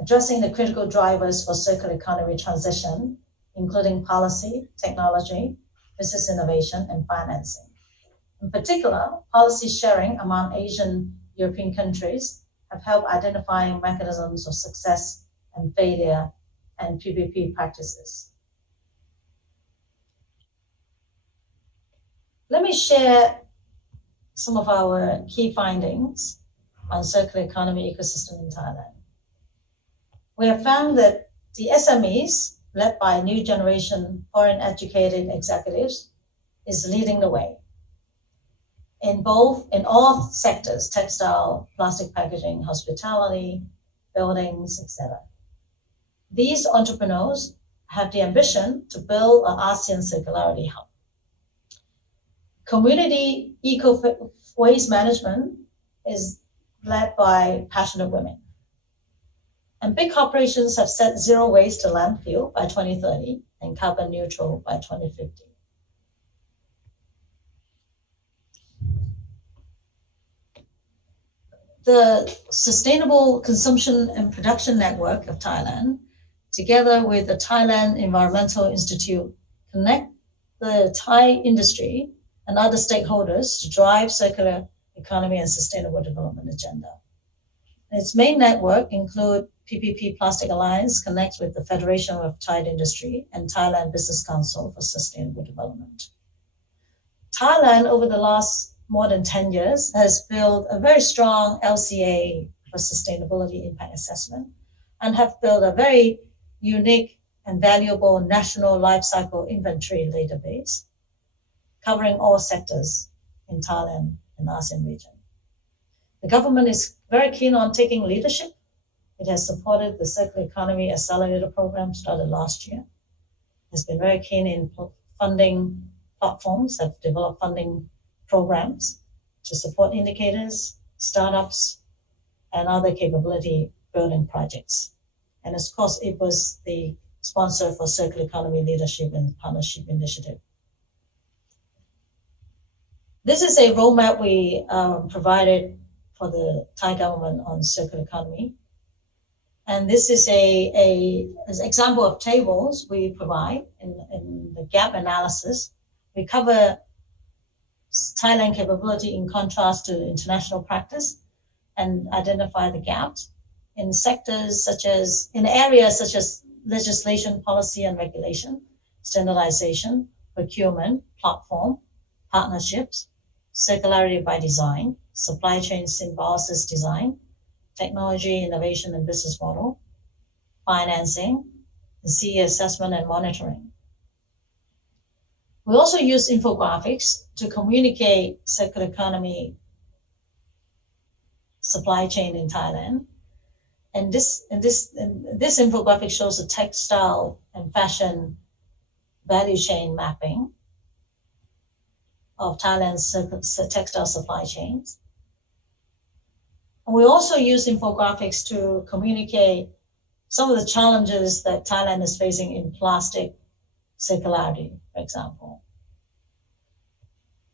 addressing the critical drivers for circular economy transition, including policy, technology, business innovation, and financing. In particular, policy sharing among Asian European countries have helped identifying mechanisms of success and failure and PPP practices. Let me share some of our key findings on circular economy ecosystem in Thailand. We have found that the SMEs, led by new generation foreign educated executives, is leading the way in all sectors, textile, plastic packaging, hospitality, buildings, etc. These entrepreneurs have the ambition to build an ASEAN circularity hub. Community eco-waste management is led by passionate women. And big corporations have set zero waste to landfill by 2030 and carbon neutral by 2050. The Sustainable Consumption and Production Network of Thailand, together with the Thailand Environmental Institute, connect the Thai industry and other stakeholders to drive circular economy and sustainable development agenda. Its main network include PPP Plastic Alliance, connects with the Federation of Thai Industry and Thailand Business Council for Sustainable Development. Thailand, over the last more than 10 years, has built a very strong LCA for sustainability impact assessment and have built a very unique and valuable national life cycle inventory database covering all sectors in Thailand and ASEAN region. The government is very keen on taking leadership. It has supported the Circular Economy Accelerator Program started last year. It has been very keen in funding platforms, have developed funding programs to support indicators, startups, and other capability building projects. And of course, it was the sponsor for Circular Economy Leadership and Partnership Initiative. This is a roadmap we provided for the Thai government on circular economy. And this is an example of tables we provide in the gap analysis. We cover Thailand capability in contrast to international practice and identify the gaps in sectors such as, in areas such as legislation, policy and regulation, standardization, procurement, platform, partnerships, circularity by design, supply chain symbiosis design, technology, innovation and business model, financing, and CE assessment and monitoring. We also use infographics to communicate circular economy supply chain in Thailand. And this infographic shows the textile and fashion value chain mapping of Thailand's textile supply chains. And we also use infographics to communicate some of the challenges that Thailand is facing in plastic circularity, for example.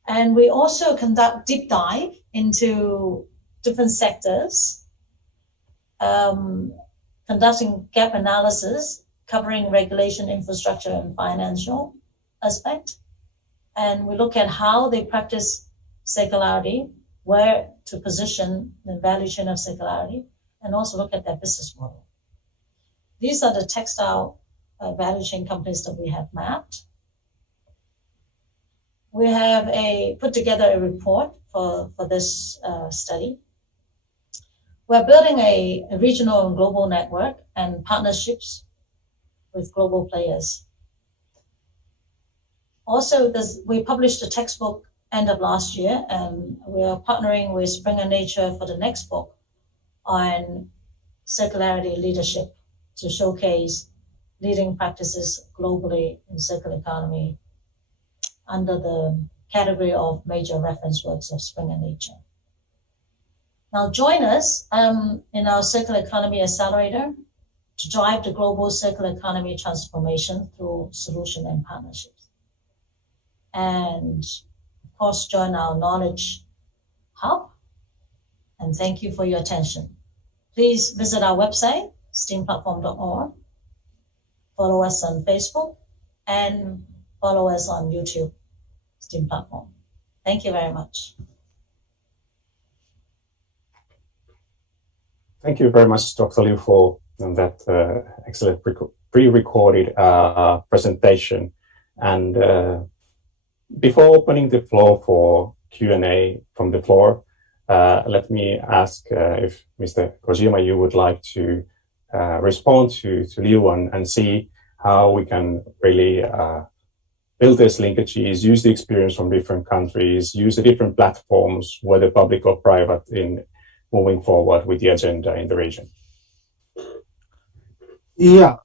And we also conduct deep dive into different sectors, conducting gap analysis, covering regulation, infrastructure, and financial aspect. And we look at how they practice circularity, where to position the value chain of circularity, and also look at their business model. These are the textile value chain companies that we have mapped. We have put together a report for this study. We're building a regional and global network and partnerships with global players. Also, we published a textbook end of last year, and we are partnering with Springer Nature for the next book on circularity leadership to showcase leading practices globally in circular economy under the category of major reference works of Springer Nature. Now join us in our Circular Economy Accelerator to drive the global circular economy transformation through solution and partnerships. And of course, join our Knowledge Hub. And thank you for your attention. Please visit our website, steamplatform.org. Follow us on Facebook and follow us on YouTube, STEAM Platform. Thank you very much. Thank you very much, Dr. Liu, for that excellent pre-recorded presentation. And before opening the floor for Q&A from the floor, let me ask if Mr. Kojima, you would like to respond to Liu and see how we can really build these linkages, use the experience from different countries, use the different platforms, whether public or private, in moving forward with the agenda in the region. Yeah,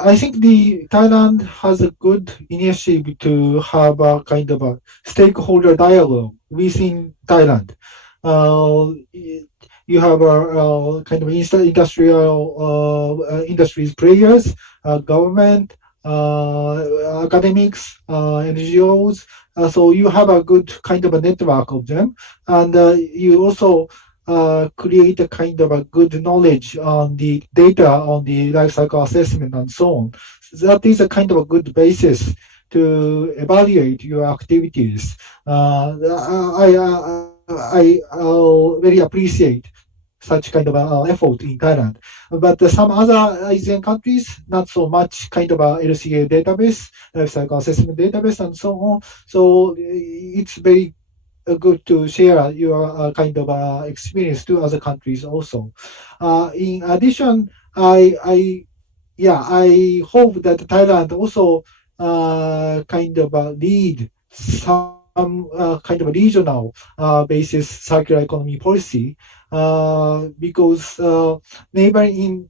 I think the Thailand has a good initiative to have a kind of a stakeholder dialogue within Thailand. You have a kind of industries players, government, academics, NGOs. So you have a good kind of a network of them, and you also create a kind of a good knowledge on the data on the life cycle assessment and so on. That is a kind of a good basis to evaluate your activities. I very appreciate such kind of effort in Thailand. But some other Asian countries, not so much kind of a LCA database, life cycle assessment database, and so on. So it's very good to share your kind of experience to other countries also. In addition, I hope that Thailand also kind of lead some kind of a regional basis circular economy policy, because neighboring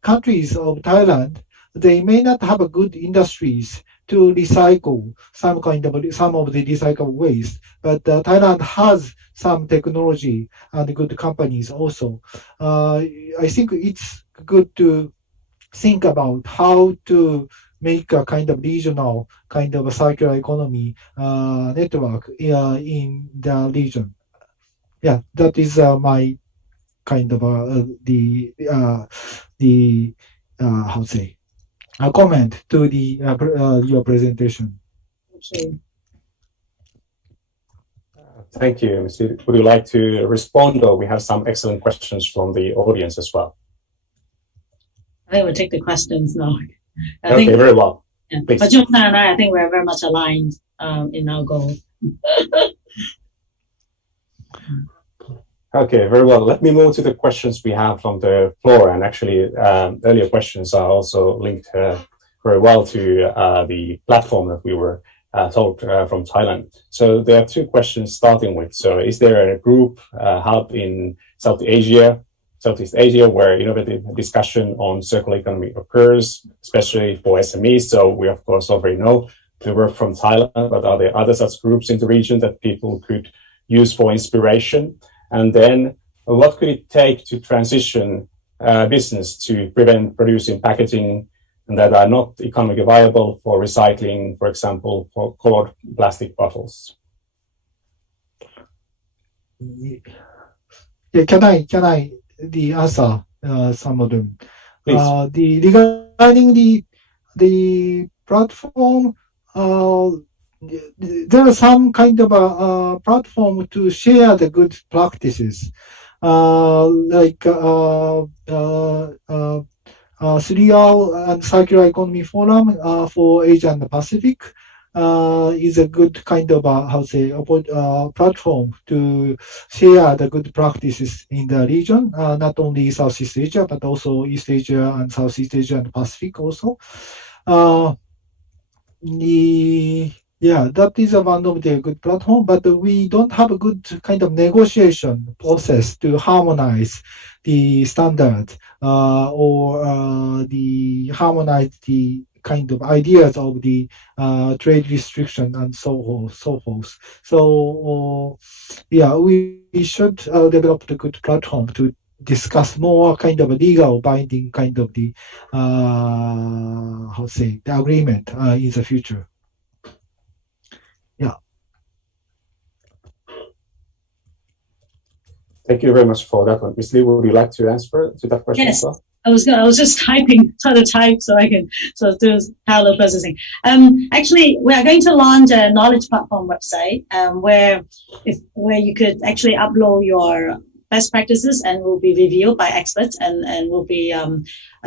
countries of Thailand, they may not have a good industries to recycle some of the recyclable waste, but Thailand has some technology and good companies also. I think it's good to think about how to make a kind of regional kind of a circular economy network in the region. Yeah, that is my kind of how to say a comment to the your presentation. Thank you, Mr. Would you like to respond, or we have some excellent questions from the audience as well? I will take the questions now. Okay, very well. Yeah. But Jung and I think we're very much aligned in our goal. Okay, very well. Let me move to the questions we have from the floor. And actually, earlier questions are also linked very well to the platform that we were told from Thailand. So there are two questions starting with. So is there a group hub in Southeast Asia, where innovative discussion on circular economy occurs, especially for SMEs? So we, of course, already know the work from Thailand, but are there other such groups in the region that people could use for inspiration? And then what could it take to transition business to prevent producing packaging that are not economically viable for recycling, for example, for colored plastic bottles? Yeah, can I answer some of them? Please. Regarding the platform, there are some kind of a platform to share the good practices, like 3R and Circular Economy Forum for Asia and the Pacific is a good kind of platform to share the good practices in the region, not only Southeast Asia, but also East Asia and Southeast Asia and Pacific also. Yeah, that is one of the good platform, but we don't have a good kind of negotiation process to harmonize the standard or harmonize the kind of ideas of the trade restriction and so forth. So yeah, we should develop the good platform to discuss more kind of a legal binding kind of the the agreement in the future. Thank you very much for that one. Ms. Lee, would you like to answer to that question as well? I was just trying to type so I can do parallel processing. Actually, we are going to launch a knowledge platform website where you could actually upload your best practices and will be reviewed by experts and will be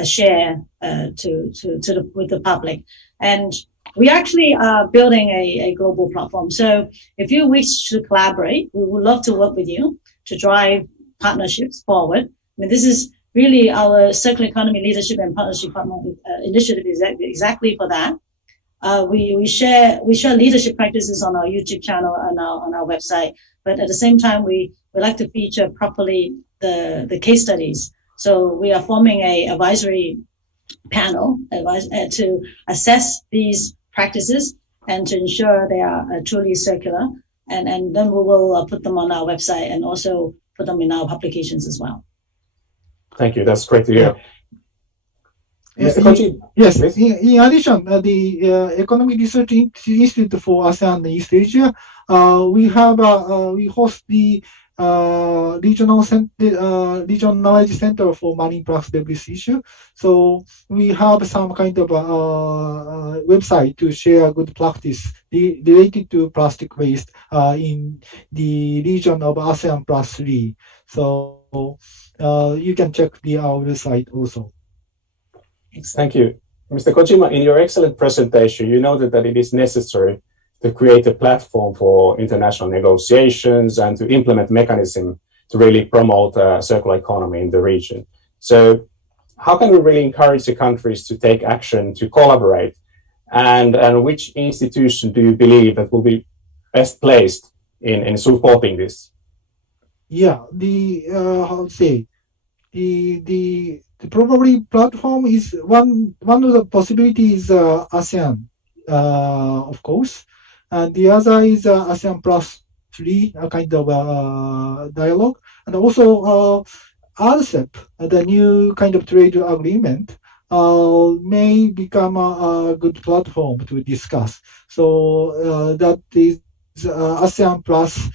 shared with the public. And we actually are building a global platform. So if you wish to collaborate, we would love to work with you to drive partnerships forward. I mean, this is really our circular economy leadership and partnership initiative is exactly for that. We share leadership practices on our YouTube channel and on our website, but at the same time, we like to feature properly the case studies. So we are forming a advisory panel to assess these practices and to ensure they are truly circular. And then we will put them on our website and also put them in our publications as well. Thank you. That's great to hear. Yes. In addition, the Economic Research Institute for ASEAN and East Asia, we host the regional knowledge center for marine plastic debris issue. So we have some kind of website to share good practice related to plastic waste in the region of ASEAN plus 3. So you can check our website also. Thank you. Mr. Kojima, in your excellent presentation, you noted that it is necessary to create a platform for international negotiations and to implement mechanism to really promote circular economy in the region. So how can we really encourage the countries to take action, to collaborate? And which institution do you believe that will be best placed in supporting this? Yeah, the probably platform is one of the possibilities ASEAN, of course, and the other is ASEAN plus 3, a kind of dialogue, and also RCEP, the new kind of trade agreement, may become a good platform to discuss. So that is ASEAN plus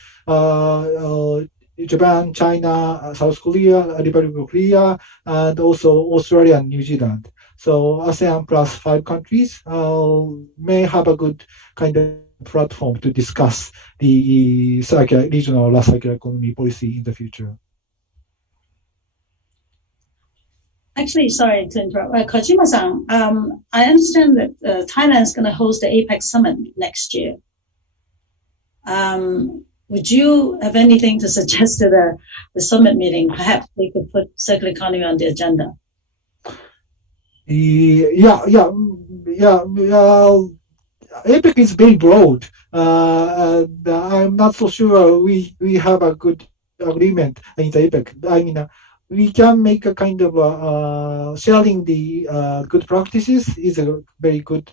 Japan, China, South Korea, Republic of Korea, and also Australia and New Zealand. So ASEAN plus 5 countries may have a good kind of platform to discuss the regional circular economy policy in the future. Actually, sorry to interrupt. Kojima-san, I understand that Thailand is going to host the APEC summit next year. Would you have anything to suggest to the summit meeting? Perhaps we could put circular economy on the agenda. APEC is very broad. And I'm not so sure we have a good agreement in the APEC. I mean, we can make a kind of sharing the good practices is a very good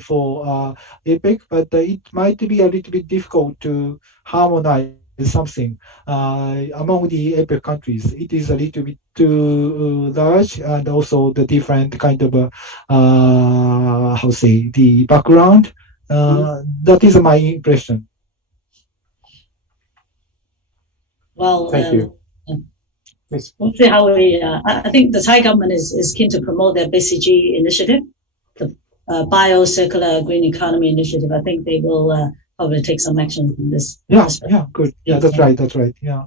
for APEC, but it might be a little bit difficult to harmonize something among the APEC countries. It is a little bit too large, and also the different kind of the background. That is my impression. Well, thank you. We'll see how we. I think the Thai government is keen to promote their BCG initiative, the Bio-Circular Green Economy Initiative. I think they will probably take some action on this. Yeah, good. Yeah, that's right. Yeah.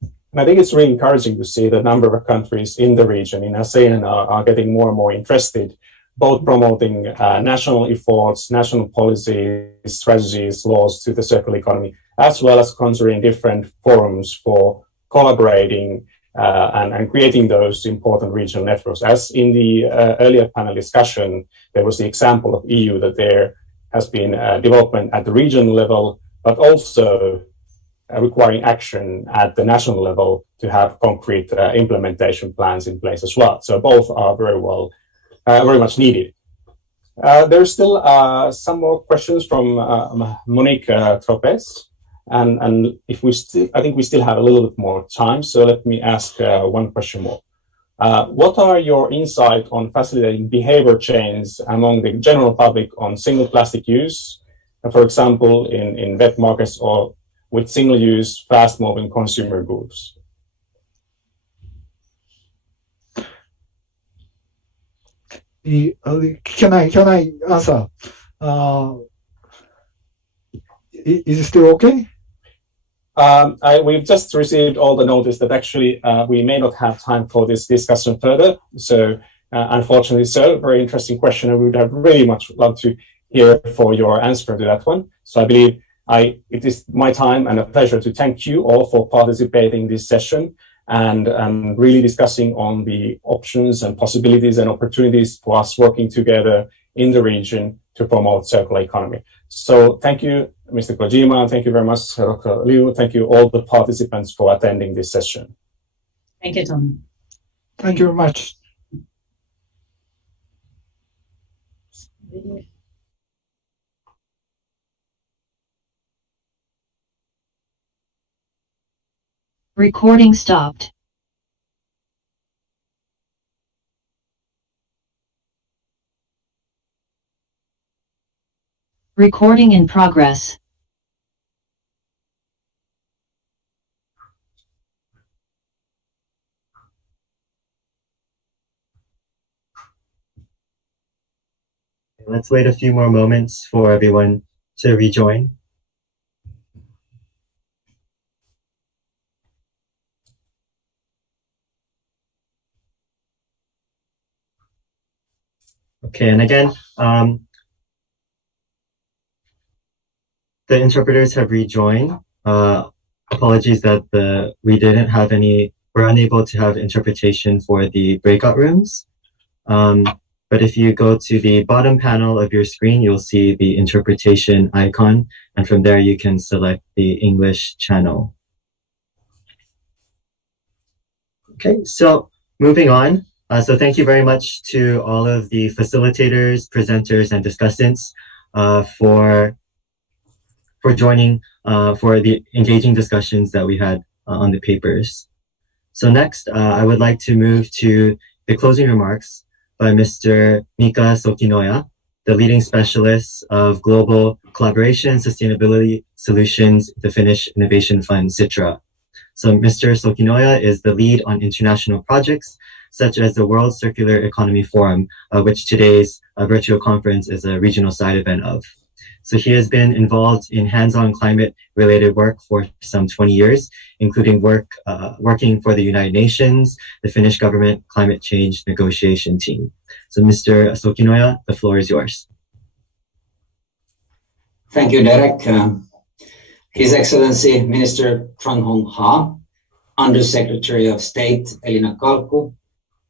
And I think it's really encouraging to see the number of countries in the region, in ASEAN, are getting more and more interested, both promoting national efforts, national policies, strategies, laws to the circular economy, as well as considering different forums for collaborating and creating those important regional networks. As in the earlier panel discussion, there was the example of EU that there has been development at the regional level, but also requiring action at the national level to have concrete implementation plans in place as well. So both are very much needed. There's still some more questions from Monique Tropez. And if I think we still have a little bit more time, so let me ask one question more. What are your insights on facilitating behavior change among the general public on single plastic use, for example, in wet markets or with single-use, fast-moving consumer goods? Can I answer? Is it still okay? We've just received all the notice that actually we may not have time for this discussion further. So unfortunately, very interesting question, and we would have really much loved to hear for your answer to that one. So I believe it is my time and a pleasure to thank you all for participating in this session and really discussing on the options and possibilities and opportunities for us working together in the region to promote circular economy. So thank you, Mr. Kojima. Thank you very much, Dr. Liu. Thank you all the participants for attending this session. Thank you, Tom. Thank you very much. Recording stopped. Recording in progress. Let's wait a few more moments for everyone to rejoin. Okay, and again, the interpreters have rejoined. Apologies that we're unable to have interpretation for the breakout rooms. But if you go to the bottom panel of your screen, you'll see the interpretation icon, and from there you can select the English channel. Okay, so moving on. So thank you very much to all of the facilitators, presenters, and discussants for joining for the engaging discussions that we had on the papers. So next, I would like to move to the closing remarks by Mr. Mika Sokinoya, the leading specialist of global collaboration and sustainability solutions, the Finnish Innovation Fund, Sitra. So Mr. Sokinoya is the lead on international projects, such as the World Circular Economy Forum, which today's virtual conference is a regional side event of. So he has been involved in hands-on climate-related work for some 20 years, including working for the United Nations, the Finnish government climate change negotiation team. So Mr. Sokinoya, the floor is yours. Thank you, Derek. His Excellency Minister Trung Hong Ha, Undersecretary of State Elina Kalku,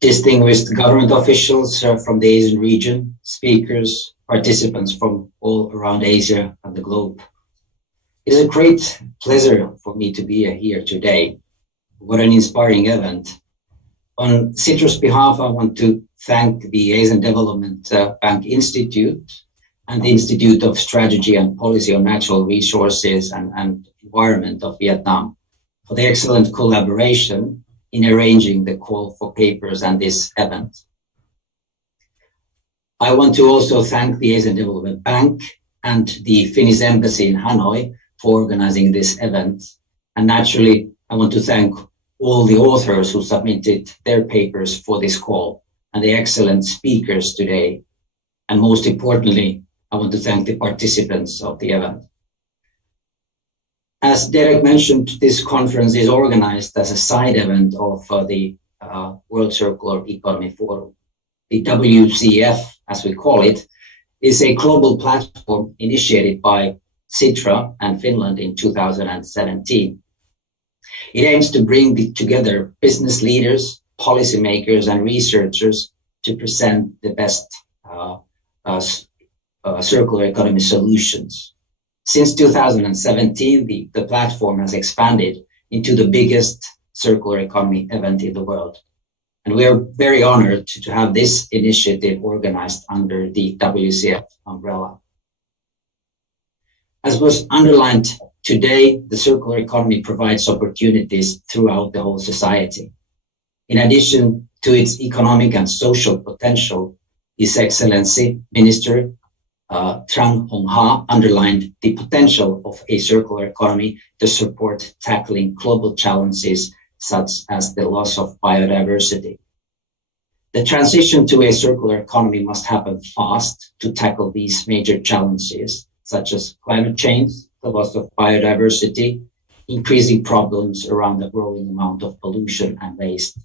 distinguished government officials from the Asian region, speakers, participants from all around Asia and the globe. It is a great pleasure for me to be here today. What an inspiring event. On Citra's behalf, I want to thank the Asian Development Bank Institute and the Institute of Strategy and Policy on Natural Resources and Environment of Vietnam for the excellent collaboration in arranging the call for papers and this event. I want to also thank the Asian Development Bank and the Finnish Embassy in Hanoi for organizing this event. And naturally, I want to thank all the authors who submitted their papers for this call and the excellent speakers today. And most importantly, I want to thank the participants of the event. As Derek mentioned, this conference is organized as a side event of the World Circular Economy Forum. The WCF, as we call it, is a global platform initiated by Sitra and Finland in 2017. It aims to bring together business leaders, policymakers, and researchers to present the best circular economy solutions. Since 2017, the platform has expanded into the biggest circular economy event in the world. And we are very honored to have this initiative organized under the WCF umbrella. As was underlined today, the circular economy provides opportunities throughout the whole society. In addition to its economic and social potential, His Excellency Minister Trung Hong Ha underlined the potential of a circular economy to support tackling global challenges such as the loss of biodiversity. The transition to a circular economy must happen fast to tackle these major challenges, such as climate change, the loss of biodiversity, increasing problems around the growing amount of pollution and waste.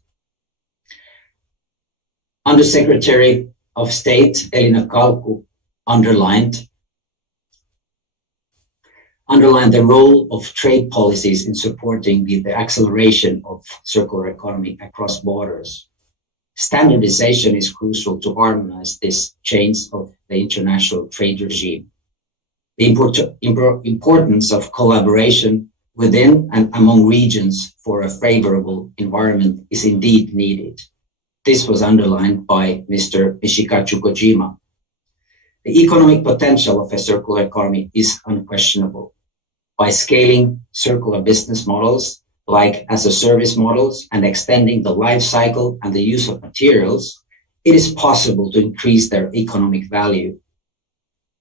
Undersecretary of State Elina Kalku underlined the role of trade policies in supporting the acceleration of circular economy across borders. Standardization is crucial to harmonize this change of the international trade regime. The importance of collaboration within and among regions for a favorable environment is indeed needed. This was underlined by Mr. Nishikazu Kojima. The economic potential of a circular economy is unquestionable. By scaling circular business models, like as-a-service models, and extending the life cycle and the use of materials, it is possible to increase their economic value.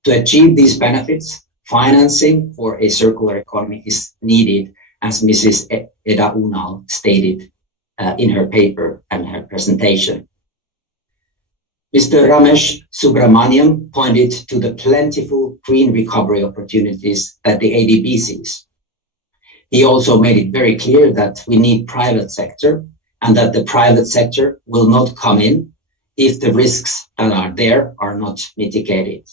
To achieve these benefits, financing for a circular economy is needed, as Mrs. Eda Unal stated in her paper and her presentation. Mr. Ramesh Subramaniam pointed to the plentiful green recovery opportunities that the ADB sees. He also made it very clear that we need private sector and that the private sector will not come in if the risks that are there are not mitigated.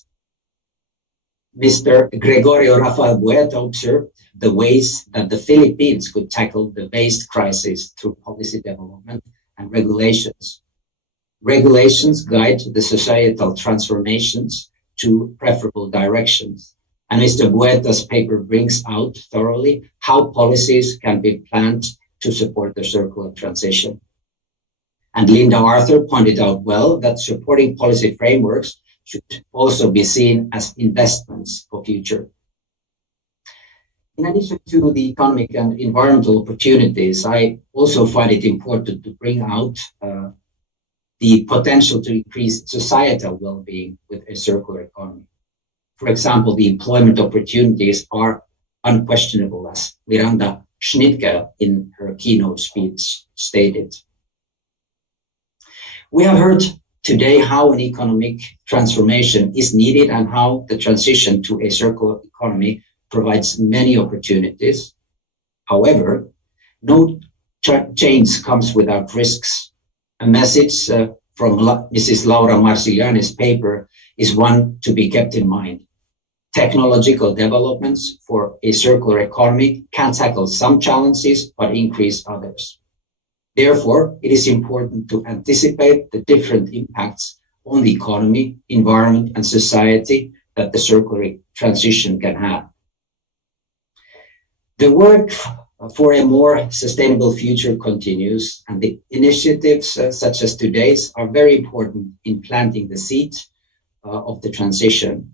Mr. Gregorio Rafael Bueta observed the ways that the Philippines could tackle the waste crisis through policy development and regulations. Regulations guide the societal transformations to preferable directions. And Mr. Bueta's paper brings out thoroughly how policies can be planned to support the circular transition. And Linda Arthur pointed out well that supporting policy frameworks should also be seen as investments for future. In addition to the economic and environmental opportunities, I also find it important to bring out the potential to increase societal well-being with a circular economy. For example, the employment opportunities are unquestionable, as Miranda Schnitger in her keynote speech stated. We have heard today how an economic transformation is needed and how the transition to a circular economy provides many opportunities. However, no change comes without risks. A message from Mrs. Laura Marsigliani's paper is one to be kept in mind. Technological developments for a circular economy can tackle some challenges but increase others. Therefore, it is important to anticipate the different impacts on the economy, environment, and society that the circular transition can have. The work for a more sustainable future continues, and the initiatives such as today's are very important in planting the seed of the transition.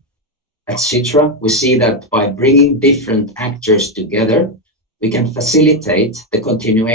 At Citra, we see that by bringing different actors together, we can facilitate the continuation